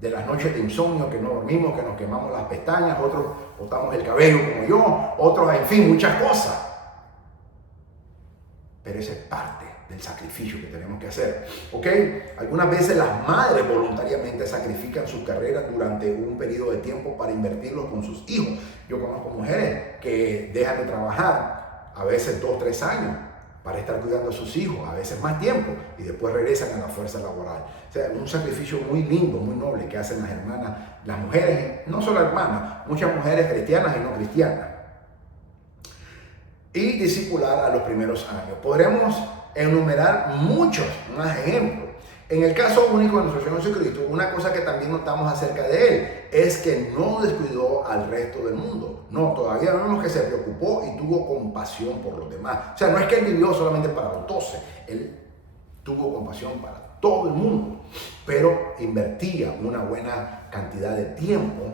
de las noches de insomnio, que no dormimos, que nos quemamos las pestañas, otros botamos el cabello como yo, otros, en fin, muchas cosas. Pero esa es parte del sacrificio que tenemos que hacer, ¿ok? Algunas veces las madres voluntariamente sacrifican sus carreras durante un periodo de tiempo para invertirlos con sus hijos. Yo conozco mujeres que dejan de trabajar a veces 2 o 3 años para estar cuidando a sus hijos, a veces más tiempo, y después regresan a la fuerza laboral. O sea, un sacrificio muy lindo, muy noble que hacen las hermanas, las mujeres, no solo hermanas, muchas mujeres cristianas y no cristianas. Y discipular a los primeros años. Podremos enumerar muchos más ejemplos. En el caso único de nuestro Señor Jesucristo, una cosa que también notamos acerca de Él es que no descuidó al resto del mundo. No, todavía vemos que se preocupó y tuvo compasión por los demás. O sea, no es que Él vivió solamente para los 12, Él tuvo compasión para todo el mundo, pero invertía una buena cantidad de tiempo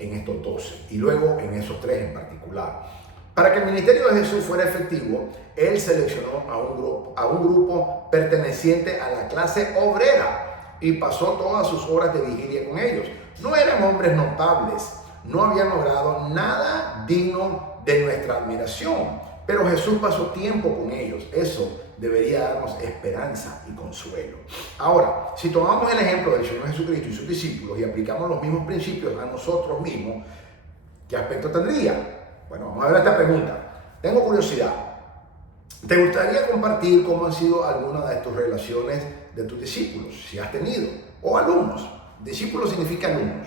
en estos 12 y luego en esos 3 en particular. Para que el ministerio de Jesús fuera efectivo, Él seleccionó a un grupo perteneciente a la clase obrera y pasó todas sus horas de vigilia con ellos. No eran hombres notables, no habían logrado nada digno de nuestra admiración, pero Jesús pasó tiempo con ellos. Eso debería darnos esperanza y consuelo. Ahora, si tomamos el ejemplo del Señor Jesucristo y sus discípulos y aplicamos los mismos principios a nosotros mismos, ¿qué aspecto tendría? Bueno, vamos a ver esta pregunta. Tengo curiosidad. ¿Te gustaría compartir cómo han sido algunas de tus relaciones de tus discípulos, si has tenido, o alumnos? Discípulos significa alumnos.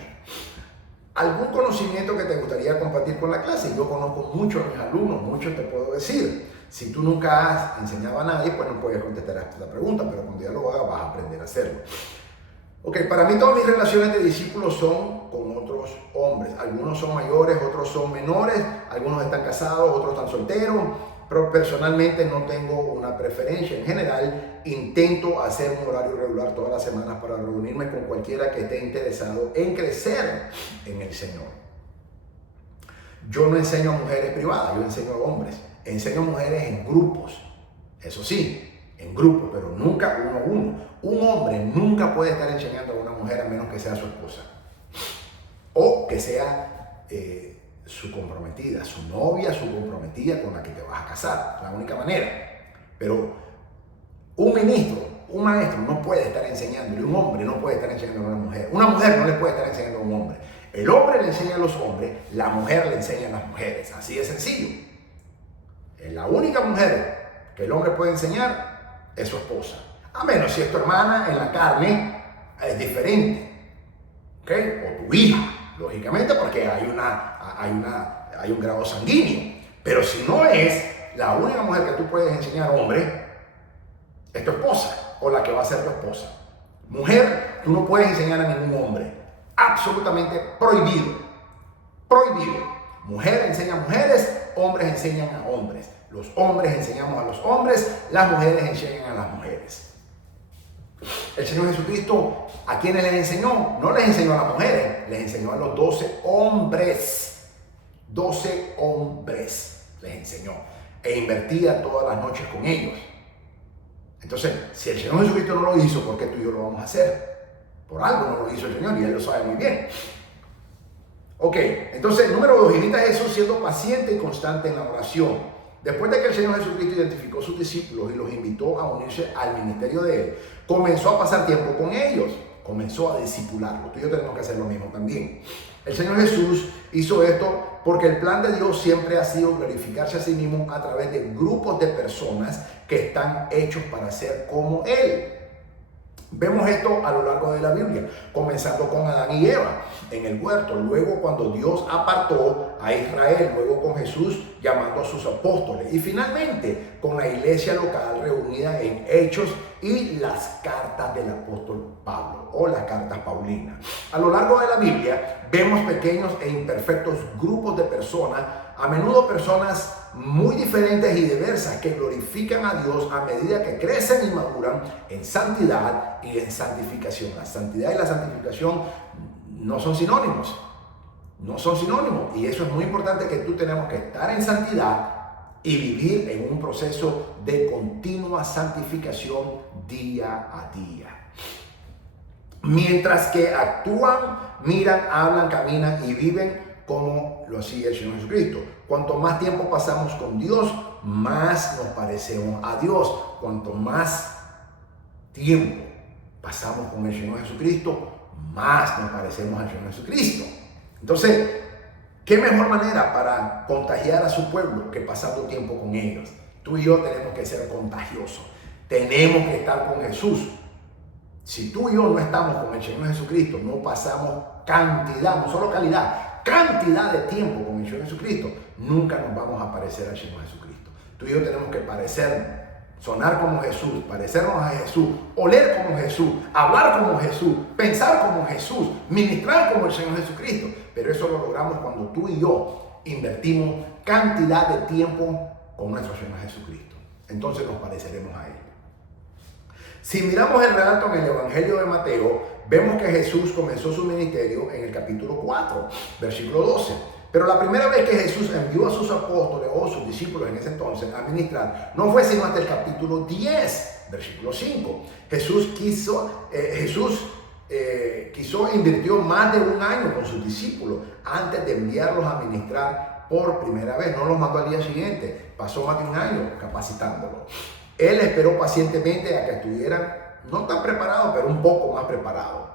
¿Algún conocimiento que te gustaría compartir con la clase? Yo conozco muchos de mis alumnos, muchos te puedo decir. Si tú nunca has enseñado a nadie, pues no puedes contestar a esta pregunta, pero cuando ya lo hagas vas a aprender a hacerlo. Ok, para mí todas mis relaciones de discípulos son con otros hombres. Algunos son mayores, otros son menores, algunos están casados, otros están solteros, pero personalmente no tengo una preferencia. En general, intento hacer un horario regular todas las semanas para reunirme con cualquiera que esté interesado en crecer en el Señor. Yo no enseño a mujeres privadas, yo enseño a hombres. Enseño a mujeres en grupos, eso sí, en grupos, pero nunca uno a uno. Un hombre nunca puede estar enseñando a una mujer a menos que sea su esposa o que sea su comprometida, su novia, su comprometida con la que te vas a casar, la única manera. Pero un ministro, un maestro no puede estar enseñándole, un hombre no puede estar enseñando a una mujer no le puede estar enseñando a un hombre. El hombre le enseña a los hombres, la mujer le enseña a las mujeres, así de sencillo. La única mujer que el hombre puede enseñar es su esposa. A menos si es tu hermana en la carne, es diferente. ¿Ok? O tu hija, lógicamente, porque hay un grado sanguíneo. Pero si no es la única mujer que tú puedes enseñar, hombre, es tu esposa o la que va a ser tu esposa. Mujer, tú no puedes enseñar a ningún hombre. Absolutamente prohibido. Prohibido. Mujer enseña a mujeres, hombres enseñan a hombres. Los hombres enseñamos a los hombres, las mujeres enseñan a las mujeres. El Señor Jesucristo, ¿a quiénes les enseñó? No les enseñó a las mujeres, les enseñó a los 12 hombres. 12 hombres les enseñó. E invertía todas las noches con ellos. Entonces, si el Señor Jesucristo no lo hizo, ¿por qué tú y yo lo vamos a hacer? Por algo no lo hizo el Señor y Él lo sabe muy bien. Ok, entonces, número 2, imita a Jesús siendo paciente y constante en la oración. Después de que el Señor Jesucristo identificó a sus discípulos y los invitó a unirse al ministerio de Él, comenzó a pasar tiempo con ellos, comenzó a discipularlos. Tú y yo tenemos que hacer lo mismo también. El Señor Jesús hizo esto porque el plan de Dios siempre ha sido glorificarse a sí mismo a través de grupos de personas que están hechos para ser como Él. Vemos esto a lo largo de la Biblia, comenzando con Adán y Eva en el huerto, luego cuando Dios apartó a Israel, luego con Jesús llamando a sus apóstoles y finalmente con la iglesia local reunida en Hechos y las cartas del apóstol Pablo o las cartas paulinas. A lo largo de la Biblia vemos pequeños e imperfectos grupos de personas, a menudo personas muy diferentes y diversas que glorifican a Dios a medida que crecen y maduran en santidad y en santificación. La santidad y la santificación no son sinónimos. No son sinónimos. Y eso es muy importante, que tú tenemos que estar en santidad y vivir en un proceso de continua santificación día a día. Mientras que actúan, miran, hablan, caminan y viven como lo hacía el Señor Jesucristo. Cuanto más tiempo pasamos con Dios, más nos parecemos a Dios. Cuanto más tiempo pasamos con el Señor Jesucristo, más nos parecemos al Señor Jesucristo. Entonces, ¿qué mejor manera para contagiar a su pueblo que pasando tiempo con ellos? Tú y yo tenemos que ser contagiosos. Tenemos que estar con Jesús. Si tú y yo no estamos con el Señor Jesucristo, no pasamos cantidad, no solo calidad, cantidad de tiempo con el Señor Jesucristo, nunca nos vamos a parecer al Señor Jesucristo. Tú y yo tenemos que parecer, sonar como Jesús, parecernos a Jesús, oler como Jesús, hablar como Jesús, pensar como Jesús, ministrar como el Señor Jesucristo. Pero eso lo logramos cuando tú y yo invertimos cantidad de tiempo con nuestro Señor Jesucristo. Entonces nos pareceremos a Él. Si miramos el relato en el Evangelio de Mateo, vemos que Jesús comenzó su ministerio en el capítulo 4, versículo 12. Pero la primera vez que Jesús envió a sus apóstoles o sus discípulos en ese entonces a ministrar, no fue sino hasta el capítulo 10, versículo 5. Jesús invirtió más de un año con sus discípulos antes de enviarlos a ministrar por primera vez. No los mandó al día siguiente, pasó más de un año capacitándolos. Él esperó pacientemente a que estuvieran no tan preparados, pero un poco más preparados.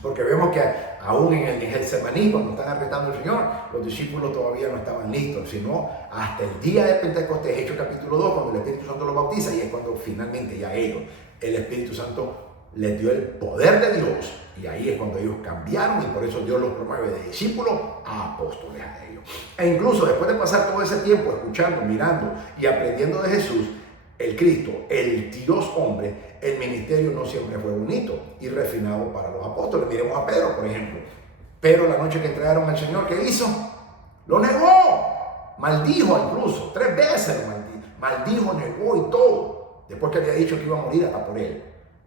Porque vemos que aún en el Getsemaní, cuando están arrestando al Señor, los discípulos todavía no estaban listos, sino hasta el día de Pentecostés, Hechos capítulo 2, cuando el Espíritu Santo los bautiza, y es cuando finalmente ya ellos, el Espíritu Santo les dio el poder de Dios, y ahí es cuando ellos cambiaron, y por eso Dios los promueve de discípulos a apóstoles a ellos. E incluso después de pasar todo ese tiempo escuchando, mirando y aprendiendo de Jesús, el Cristo, el Dios hombre, el ministerio no siempre fue bonito y refinado para los apóstoles. Miremos a Pedro, por ejemplo. Pedro, la noche que entregaron al Señor, ¿qué hizo? Lo negó, maldijo incluso, 3 veces lo maldijo, negó y todo. Después que había dicho que iba a morir hasta por él,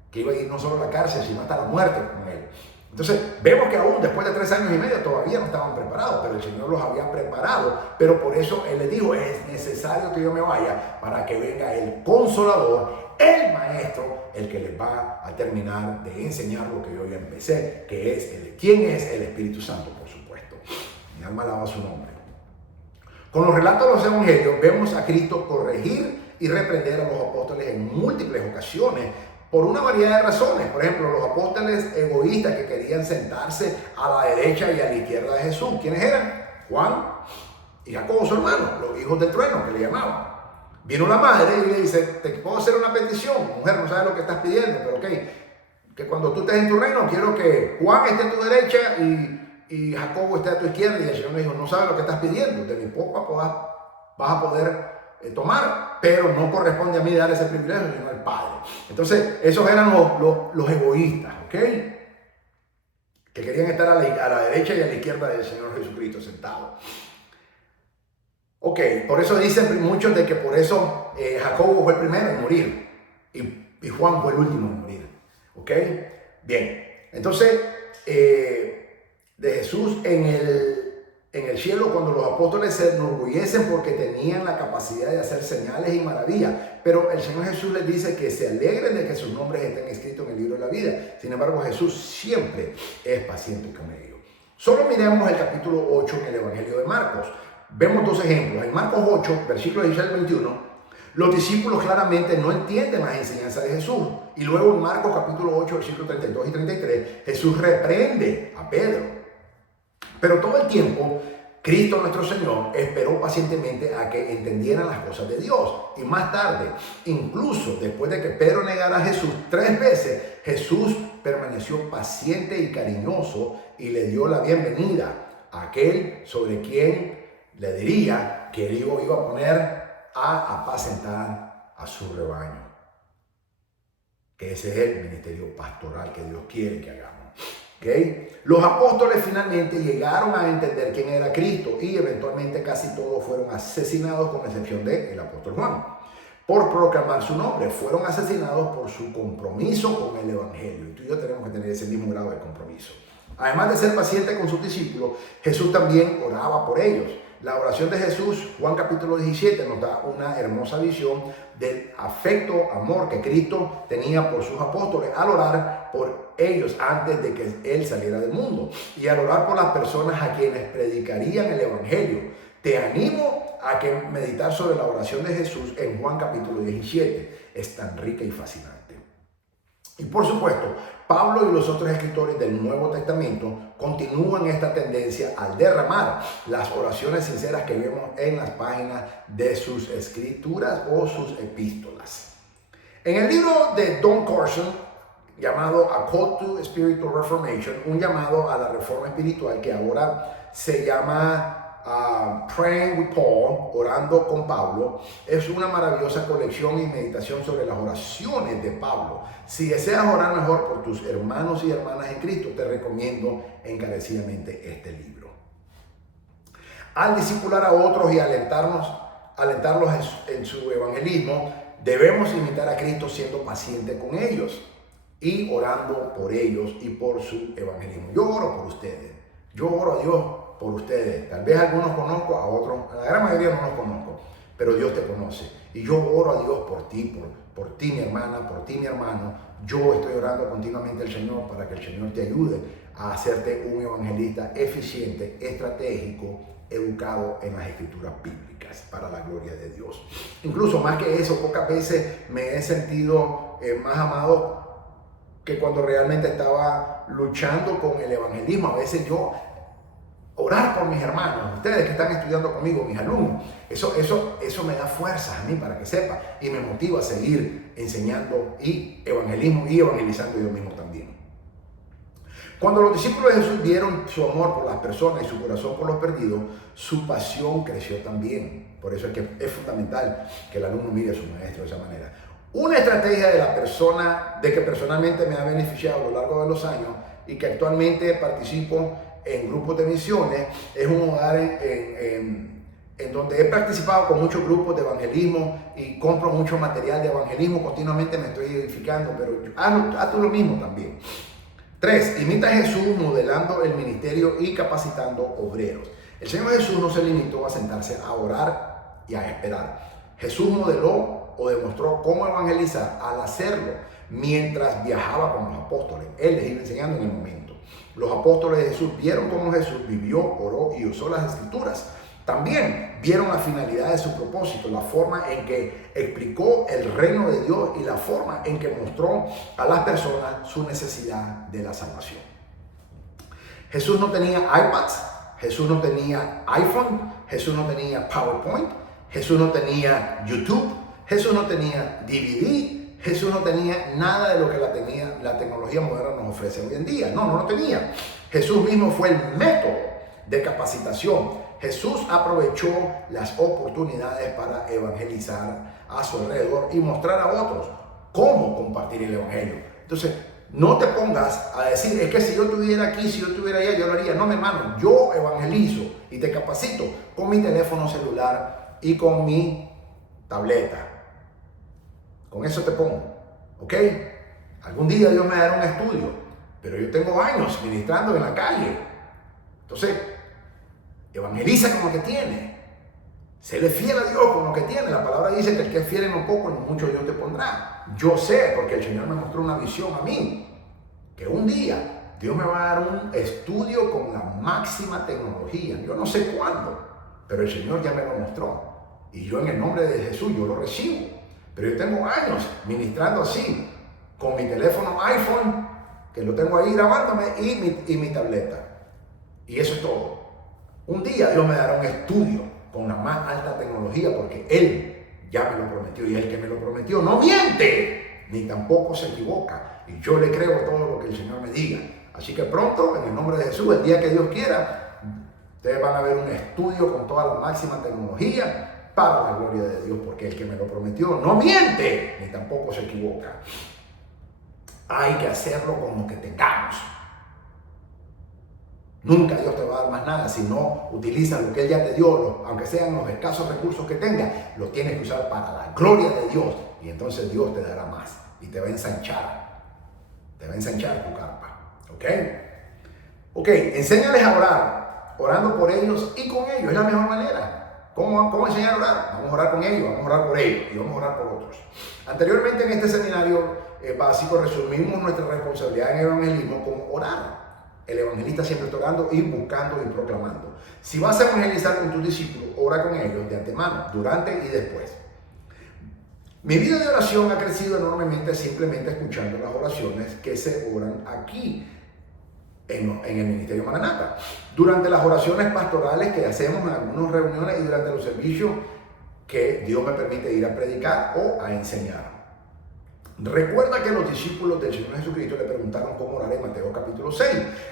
que iba a ir no solo a la cárcel, sino hasta la muerte con él. Entonces, vemos que aún después de 3 años y medio todavía no estaban preparados, pero el Señor los había preparado. Pero por eso Él les dijo, es necesario que yo me vaya para que venga el Consolador, el Maestro, el que les va a terminar de enseñar lo que yo ya empecé, que es ¿quién es el Espíritu Santo? Por supuesto. Mi alma alaba su nombre. Con los relatos de los evangelios vemos a Cristo corregir y reprender a los apóstoles en múltiples ocasiones, por una variedad de razones. Por ejemplo, los apóstoles egoístas que querían sentarse a la derecha y a la izquierda de Jesús. ¿Quiénes eran? Juan y Jacobo, su hermano, los hijos del trueno que le llamaban. Vino la madre y le dice, te puedo hacer una petición. Mujer, no sabes lo que estás pidiendo, pero ok, que cuando tú estés en tu reino, quiero que Juan esté a tu derecha y Jacobo esté a tu izquierda. Y el Señor le dijo, no sabes lo que estás pidiendo, de mi popa vas a poder tomar, pero no corresponde a mí dar ese privilegio, sino al Padre. Entonces, esos eran los egoístas, ¿ok? Que querían estar a la derecha y a la izquierda del Señor Jesucristo sentado. Ok, por eso dicen muchos de que por eso Jacobo fue el primero en morir y Juan fue el último en morir, ¿ok? Bien, entonces, de Jesús en el cielo, cuando los apóstoles se enorgullecen porque tenían la capacidad de hacer señales y maravillas, pero el Señor Jesús les dice que se alegren de que sus nombres estén escritos en el libro de la vida. Sin embargo, Jesús siempre es paciente con ellos. Solo miremos el capítulo 8 en el Evangelio de Marcos. Vemos 2 ejemplos. En Marcos 8, versículos 16 al 21, los discípulos claramente no entienden las enseñanzas de Jesús. Y luego en Marcos capítulo 8, versículos 32 y 33, Jesús reprende a Pedro. Pero todo el tiempo, Cristo nuestro Señor esperó pacientemente a que entendieran las cosas de Dios. Y más tarde, incluso después de que Pedro negara a Jesús 3 veces, Jesús permaneció paciente y cariñoso y le dio la bienvenida a aquel sobre quien le diría que él iba a poner a apacentar a su rebaño. que ese es el ministerio pastoral que Dios quiere que hagamos. ¿Okay? Los apóstoles finalmente llegaron a entender quién era Cristo y eventualmente casi todos fueron asesinados con excepción del apóstol Juan. Por proclamar su nombre, fueron asesinados por su compromiso con el evangelio. Y tú y yo tenemos que tener ese mismo grado de compromiso. Además de ser paciente con sus discípulos, Jesús también oraba por ellos. La oración de Jesús, Juan capítulo 17, nos da una hermosa visión del afecto, amor que Cristo tenía por sus apóstoles al orar por ellos antes de que Él saliera del mundo y al orar por las personas a quienes predicarían el evangelio. Te animo a que meditar sobre la oración de Jesús en Juan capítulo 17. Es tan rica y fascinante. Y por supuesto, Pablo y los otros escritores del Nuevo Testamento continúan esta tendencia al derramar las oraciones sinceras que vemos en las páginas de sus escrituras o sus epístolas. En el libro de Don Carson, llamado A Call to Spiritual Reformation, un llamado a la reforma espiritual que ahora se llama Praying with Paul, orando con Pablo, es una maravillosa colección y meditación sobre las oraciones de Pablo. Si deseas orar mejor por tus hermanos y hermanas en Cristo, te recomiendo encarecidamente este libro. Al discipular a otros y alentarlos en su evangelismo, debemos imitar a Cristo siendo pacientes con ellos y orando por ellos y por su evangelismo. Yo oro por ustedes, yo oro a Dios por ustedes. Tal vez algunos conozco, a otros, a la gran mayoría no los conozco, pero Dios te conoce. Y yo oro a Dios por ti, por ti mi hermana, por ti mi hermano. Yo estoy orando continuamente al Señor para que el Señor te ayude a hacerte un evangelista eficiente, estratégico, educado en las escrituras bíblicas para la gloria de Dios. Incluso más que eso, pocas veces me he sentido más amado que cuando realmente estaba luchando con el evangelismo. A veces yo orar por mis hermanos, ustedes que están estudiando conmigo, mis alumnos, eso me da fuerzas a mí para que sepa y me motiva a seguir enseñando y evangelizando yo mismo también. Cuando los discípulos de Jesús vieron su amor por las personas y su corazón por los perdidos, su pasión creció también. Por eso es que es fundamental que el alumno mire a su maestro de esa manera. Una estrategia de que personalmente me ha beneficiado a lo largo de los años y que actualmente participo en grupos de misiones, es un hogar en donde he participado con muchos grupos de evangelismo y compro mucho material de evangelismo, continuamente me estoy edificando, pero haz tú lo mismo también. 3. Imita a Jesús modelando el ministerio y capacitando obreros. El Señor Jesús no se limitó a sentarse a orar y a esperar. Jesús modeló o demostró cómo evangelizar al hacerlo mientras viajaba con los apóstoles. Él les iba enseñando en el momento. Los apóstoles de Jesús vieron cómo Jesús vivió, oró y usó las escrituras. También vieron la finalidad de su propósito, la forma en que explicó el reino de Dios y la forma en que mostró a las personas su necesidad de la salvación. Jesús no tenía iPads, Jesús no tenía iPhone, Jesús no tenía PowerPoint, Jesús no tenía YouTube, Jesús no tenía DVD, Jesús no tenía nada de lo que la tecnología moderna nos ofrece hoy en día. No lo tenía. Jesús mismo fue el método de capacitación. Jesús aprovechó las oportunidades para evangelizar a su alrededor y mostrar a otros cómo compartir el evangelio. Entonces, no te pongas a decir, es que si yo estuviera aquí, si yo estuviera allá, yo lo haría. No, mi hermano, yo evangelizo y te capacito con mi teléfono celular y con mi tableta. Con eso te pongo, ¿ok? Algún día Dios me dará un estudio, pero yo tengo años ministrando en la calle. Entonces, evangeliza con lo que tiene. Séle fiel a Dios con lo que tiene. La palabra dice que el que es fiel en lo poco, en lo mucho Dios te pondrá. Yo sé, porque el Señor me mostró una visión a mí, que un día Dios me va a dar un estudio con la máxima tecnología. Yo no sé cuándo, pero el Señor ya me lo mostró. Y yo en el nombre de Jesús, yo lo recibo. Pero yo tengo años ministrando así, con mi teléfono iPhone, que lo tengo ahí grabándome, y mi tableta. Y eso es todo. Un día Dios me dará un estudio con la más alta tecnología, porque Él ya me lo prometió, y el que me lo prometió no miente, ni tampoco se equivoca. Y yo le creo todo lo que el Señor me diga. Así que pronto, en el nombre de Jesús, el día que Dios quiera, ustedes van a ver un estudio con toda la máxima tecnología, para la gloria de Dios, porque el que me lo prometió no miente, ni tampoco se equivoca. Hay que hacerlo con lo que tengamos. Nunca Dios te va a dar más nada si no utilizas lo que Él ya te dio, aunque sean los escasos recursos que tengas, los tienes que usar para la gloria de Dios y entonces Dios te dará más y te va a ensanchar. Te va a ensanchar tu carpa. ¿Ok? Ok, enséñales a orar, orando por ellos y con ellos. Es la mejor manera. ¿Cómo enseñar a orar? Vamos a orar con ellos, vamos a orar por ellos y vamos a orar por otros. Anteriormente en este seminario básico resumimos nuestra responsabilidad en el evangelismo como orar. El evangelista siempre está orando y buscando y proclamando. Si vas a evangelizar con tus discípulos, ora con ellos de antemano, durante y después. Mi vida de oración ha crecido enormemente simplemente escuchando las oraciones que se oran aquí en el Ministerio Maranata. Durante las oraciones pastorales que hacemos en algunas reuniones y durante los servicios que Dios me permite ir a predicar o a enseñar. Recuerda que los discípulos del Señor Jesucristo le preguntaron cómo orar en Mateo capítulo 6,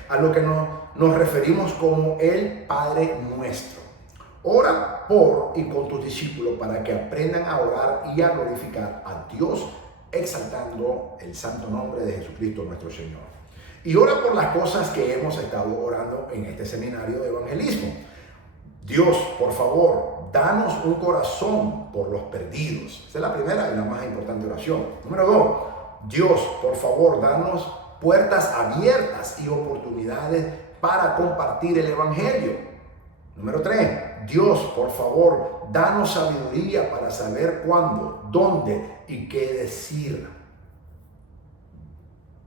a lo que nos referimos como el Padre Nuestro. Ora por y con tus discípulos para que aprendan a orar y a glorificar a Dios, exaltando el santo nombre de Jesucristo nuestro Señor. Y ora por las cosas que hemos estado orando en este seminario de evangelismo. Dios, por favor, danos un corazón por los perdidos. Esa es la primera y la más importante oración. Número 2, Dios, por favor, danos puertas abiertas y oportunidades para compartir el evangelio. Número 3, Dios, por favor, danos sabiduría para saber cuándo, dónde y qué decir.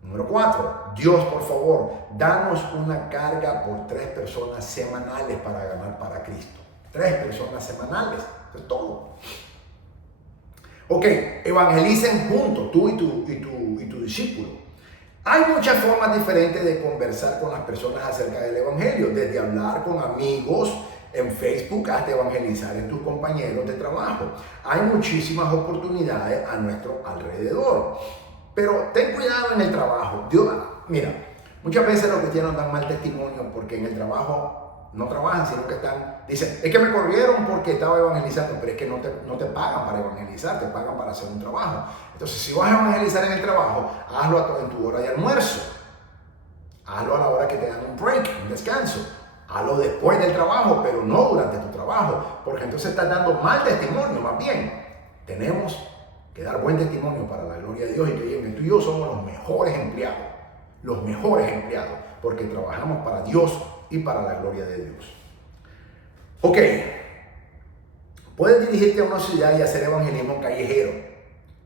Número 4, Dios, por favor, danos una carga por 3 personas semanales para ganar para Cristo. 3 personas semanales, eso es todo. Ok, evangelicen juntos, tú y tu discípulo. Hay muchas formas diferentes de conversar con las personas acerca del evangelio, desde hablar con amigos en Facebook hasta evangelizar en tus compañeros de trabajo. Hay muchísimas oportunidades a nuestro alrededor. Pero ten cuidado en el trabajo. Dios, mira, muchas veces los cristianos dan mal testimonio porque en el trabajo no trabajan, sino que dicen, es que me corrieron porque estaba evangelizando, pero es que no te pagan para evangelizar, te pagan para hacer un trabajo. Entonces, si vas a evangelizar en el trabajo, hazlo en tu hora de almuerzo. Hazlo a la hora que te dan un break, un descanso. Hazlo después del trabajo, pero no durante tu trabajo, porque entonces estás dando mal testimonio. Más bien, tenemos que dar buen testimonio para la gloria de Dios y que tú y yo somos los mejores empleados, porque trabajamos para Dios y para la gloria de Dios. Ok, puedes dirigirte a una ciudad y hacer evangelismo callejero,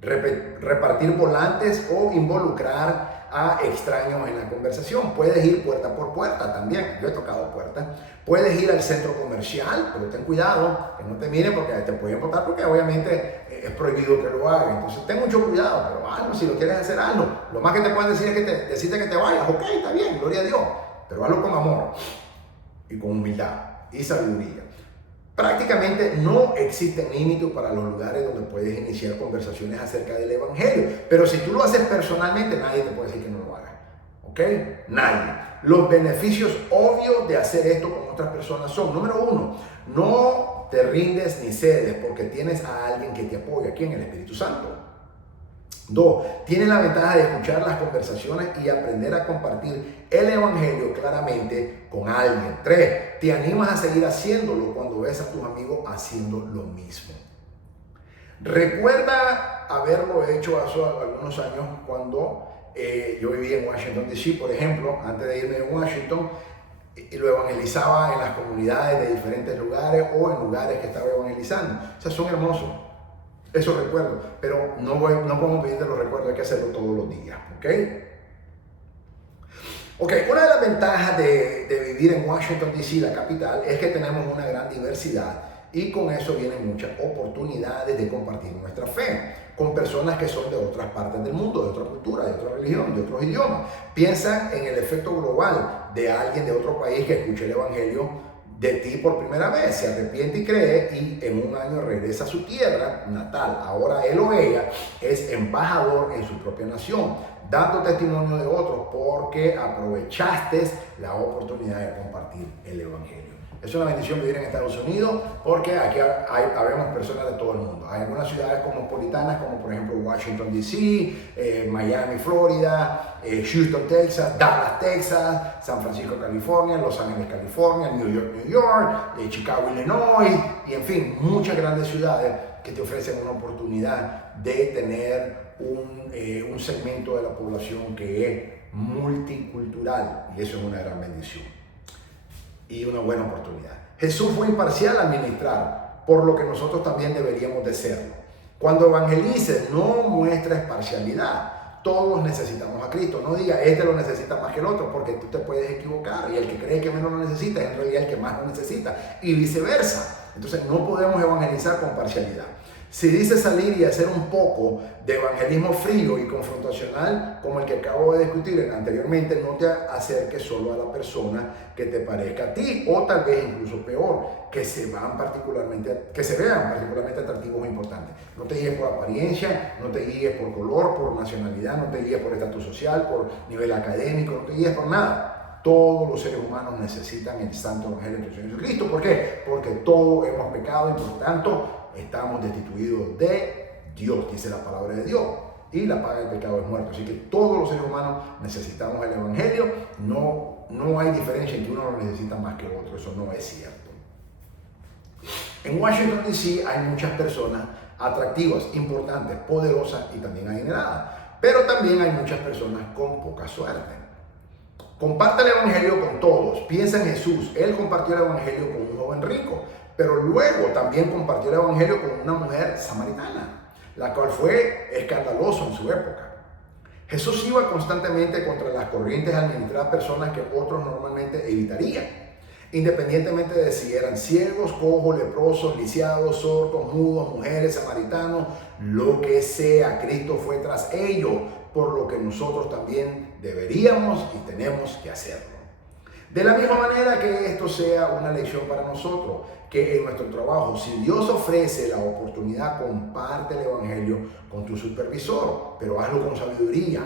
repartir volantes o involucrar a extraños en la conversación. Puedes ir puerta por puerta también. Yo he tocado puertas. Puedes ir al centro comercial, pero ten cuidado que no te miren porque te pueden botar, porque obviamente es prohibido que lo hagan. Entonces ten mucho cuidado, pero hazlo. Si lo quieres hacer, hazlo. Lo más que te pueden decir es decirte que te vayas. Ok, está bien, gloria a Dios, pero hazlo con amor y con humildad y sabiduría. Prácticamente no existen límites para los lugares donde puedes iniciar conversaciones acerca del evangelio. Pero si tú lo haces personalmente, nadie te puede decir que no lo hagas. ¿Ok? Nadie. Los beneficios obvios de hacer esto con otras personas son, número 1, no te rindes ni cedes porque tienes a alguien que te apoya. ¿Quién? El Espíritu Santo. 2, tienes la ventaja de escuchar las conversaciones y aprender a compartir el evangelio claramente con alguien. 3, te animas a seguir haciéndolo cuando ves a tus amigos haciendo lo mismo. Recuerda haberlo hecho hace algunos años cuando yo vivía en Washington, D.C., por ejemplo, antes de irme a Washington, y lo evangelizaba en las comunidades de diferentes lugares o en lugares que estaba evangelizando. O sea, son hermosos esos recuerdos, pero no podemos pedirte los recuerdos, hay que hacerlo todos los días, ¿ok? Ok, una de las ventajas de vivir en Washington, D.C., la capital, es que tenemos una gran diversidad y con eso vienen muchas oportunidades de compartir nuestra fe con personas que son de otras partes del mundo, de otra cultura, de otra religión, de otros idiomas. Piensa en el efecto global de alguien de otro país que escuche el evangelio de ti por primera vez, se arrepiente y cree y en un año regresa a su tierra natal. Ahora él o ella es embajador en su propia nación, dando testimonio de otros porque aprovechaste la oportunidad de compartir el evangelio. Es una bendición vivir en Estados Unidos porque aquí habemos personas de todo el mundo. Hay algunas ciudades cosmopolitanas como por ejemplo Washington DC, Miami, Florida, Houston, Texas, Dallas, Texas, San Francisco, California, Los Ángeles, California, New York, New York, Chicago, Illinois, y en fin, muchas grandes ciudades que te ofrecen una oportunidad de tener un segmento de la población que es multicultural, y eso es una gran bendición y una buena oportunidad. Jesús fue imparcial al ministrar, por lo que nosotros también deberíamos de serlo. Cuando evangelices, no muestres parcialidad. Todos necesitamos a Cristo. No diga, este lo necesita más que el otro, porque tú te puedes equivocar. Y el que cree que menos lo necesita es en realidad el que más lo necesita. Y viceversa. Entonces no podemos evangelizar con parcialidad. Si dice salir y hacer un poco de evangelismo frío y confrontacional, como el que acabo de discutir anteriormente, no te acerques solo a la persona que te parezca a ti, o tal vez incluso peor, que se vean particularmente atractivos o importantes. No te guíes por apariencia, no te guíes por color, por nacionalidad, no te guíes por estatus social, por nivel académico, no te guíes por nada. Todos los seres humanos necesitan el santo evangelio de Señor Jesucristo. ¿Por qué? Porque todos hemos pecado y por tanto estamos destituidos de Dios, dice la palabra de Dios. Y la paga del pecado es muerte. Así que todos los seres humanos necesitamos el evangelio. No hay diferencia en que uno lo necesita más que otro. Eso no es cierto. En Washington DC hay muchas personas atractivas, importantes, poderosas y también adineradas. Pero también hay muchas personas con poca suerte. Comparte el evangelio con todos. Piensa en Jesús. Él compartió el evangelio con un joven rico, pero luego también compartió el evangelio con una mujer samaritana, la cual fue escandaloso en su época. Jesús iba constantemente contra las corrientes al ministrar a personas que otros normalmente evitarían, independientemente de si eran ciegos, cojos, leprosos, lisiados, sordos, mudos, mujeres, samaritanos, lo que sea. Cristo fue tras ellos, por lo que nosotros también deberíamos y tenemos que hacerlo. De la misma manera que esto sea una lección para nosotros, que en nuestro trabajo, si Dios ofrece la oportunidad, comparte el evangelio con tu supervisor, pero hazlo con sabiduría.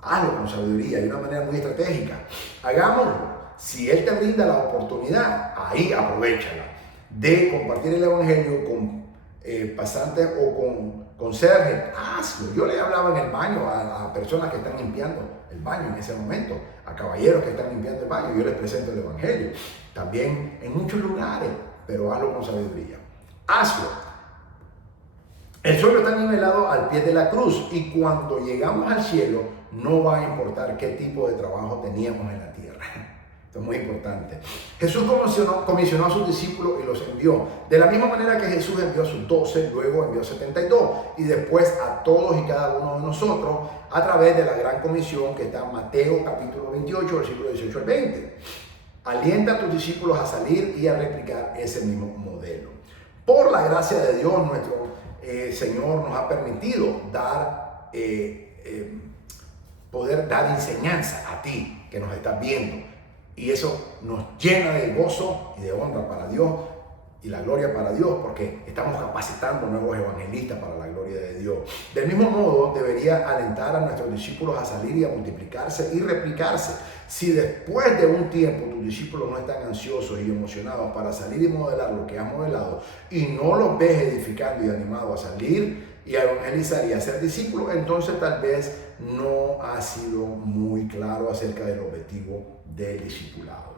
Hazlo con sabiduría, de una manera muy estratégica. Hagámoslo. Si Él te brinda la oportunidad, ahí aprovéchala de compartir el evangelio con pasantes o con conserje. Hazlo. Yo le hablaba en el baño a personas que están limpiando el baño en ese momento, a caballeros que están limpiando el baño. Yo les presento el evangelio. También en muchos lugares, pero hazlo con sabiduría. Hazlo. El suelo está nivelado al pie de la cruz y cuando llegamos al cielo no va a importar qué tipo de trabajo teníamos en la tierra. Esto es muy importante. Jesús comisionó a sus discípulos y los envió. De la misma manera que Jesús envió a sus 12, luego envió a 72 y después a todos y cada uno de nosotros a través de la gran comisión que está en Mateo capítulo 28, versículo 18 al 20. Alienta a tus discípulos a salir y a replicar ese mismo modelo. Por la gracia de Dios, nuestro Señor nos ha permitido poder dar enseñanza a ti que nos estás viendo. Y eso nos llena de gozo y de honra para Dios y la gloria para Dios, porque estamos capacitando nuevos evangelistas para la gloria de Dios. Del mismo modo, debería alentar a nuestros discípulos a salir y a multiplicarse y replicarse. Si después de un tiempo tus discípulos no están ansiosos y emocionados para salir y modelar lo que has modelado y no los ves edificando y animados a salir y a evangelizar y a ser discípulos, entonces tal vez no ha sido muy claro acerca del objetivo del discipulado.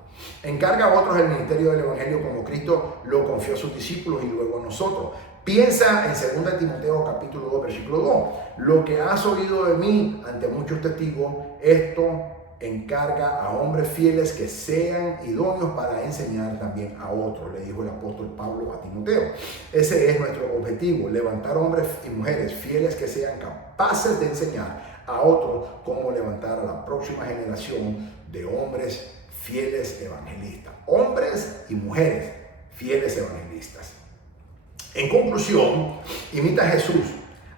Encarga a otros el ministerio del evangelio como Cristo lo confió a sus discípulos y luego a nosotros. Piensa en 2 Timoteo capítulo 2, versículo 2. Lo que has oído de mí ante muchos testigos, esto encarga a hombres fieles que sean idóneos para enseñar también a otros, le dijo el apóstol Pablo a Timoteo. Ese es nuestro objetivo, levantar hombres y mujeres fieles que sean capaces de enseñar a otros cómo levantar a la próxima generación de hombres fieles evangelistas. Hombres y mujeres fieles evangelistas. En conclusión, imita a Jesús.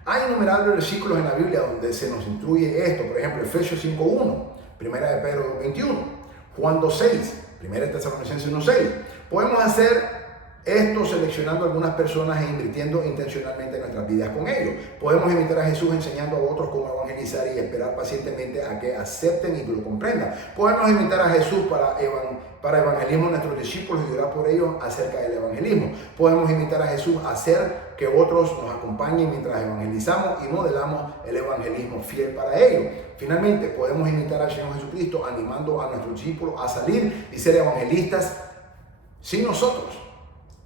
Hay innumerables versículos en la Biblia donde se nos instruye esto. Por ejemplo, Efesios 5.1. Primera de Pedro 21, Juan 2.6, Primera de Tesalonicenses 1.6. Podemos hacer Esto seleccionando algunas personas e invirtiendo intencionalmente nuestras vidas con ellos. Podemos imitar a Jesús enseñando a otros cómo evangelizar y esperar pacientemente a que acepten y que lo comprendan. Podemos imitar a Jesús para evangelismo a nuestros discípulos y orar por ellos acerca del evangelismo. Podemos imitar a Jesús, hacer que otros nos acompañen mientras evangelizamos y modelamos el evangelismo fiel para ellos. Finalmente, podemos imitar al Señor Jesucristo animando a nuestros discípulos a salir y ser evangelistas sin nosotros,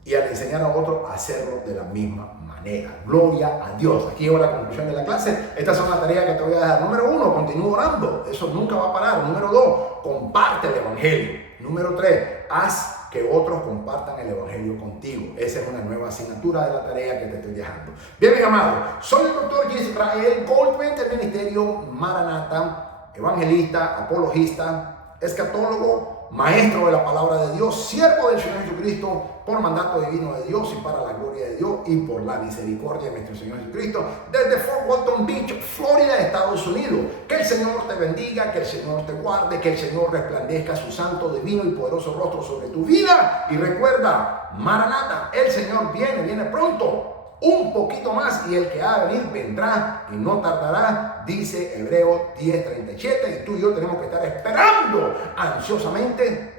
y al enseñar a otros a hacerlo de la misma manera. Gloria a Dios. Aquí llego a la conclusión de la clase. Estas son las tareas que te voy a dejar. Número 1, continúa orando. Eso nunca va a parar. Número 2, comparte el evangelio. Número 3, haz que otros compartan el evangelio contigo. Esa es una nueva asignatura de la tarea que te estoy dejando. Bien, mis amados, soy el doctor Israel Goldwyn del Ministerio Maranatha, evangelista, apologista, escatólogo, maestro de la palabra de Dios, siervo del Señor Jesucristo, por mandato divino de Dios y para la gloria de Dios y por la misericordia de nuestro Señor Jesucristo, desde Fort Walton Beach, Florida, Estados Unidos. Que el Señor te bendiga, que el Señor te guarde, que el Señor resplandezca su santo, divino y poderoso rostro sobre tu vida. Y recuerda, Maranatha, el Señor viene pronto. Un poquito más y el que ha de venir vendrá y no tardará, dice Hebreos 10:37, y tú y yo tenemos que estar esperando ansiosamente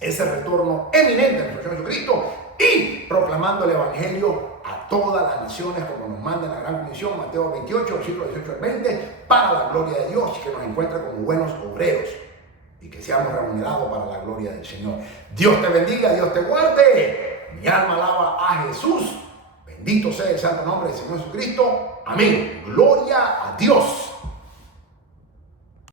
ese retorno eminente de nuestro Señor Jesucristo y proclamando el evangelio a todas las naciones como nos manda en la gran comisión, Mateo 28, versículos 18 al 20, para la gloria de Dios, y que nos encuentre como buenos obreros y que seamos remunerados para la gloria del Señor. Dios te bendiga, Dios te guarde. Mi alma alaba a Jesús. Bendito sea el santo nombre del Señor Jesucristo. Amén. Gloria a Dios.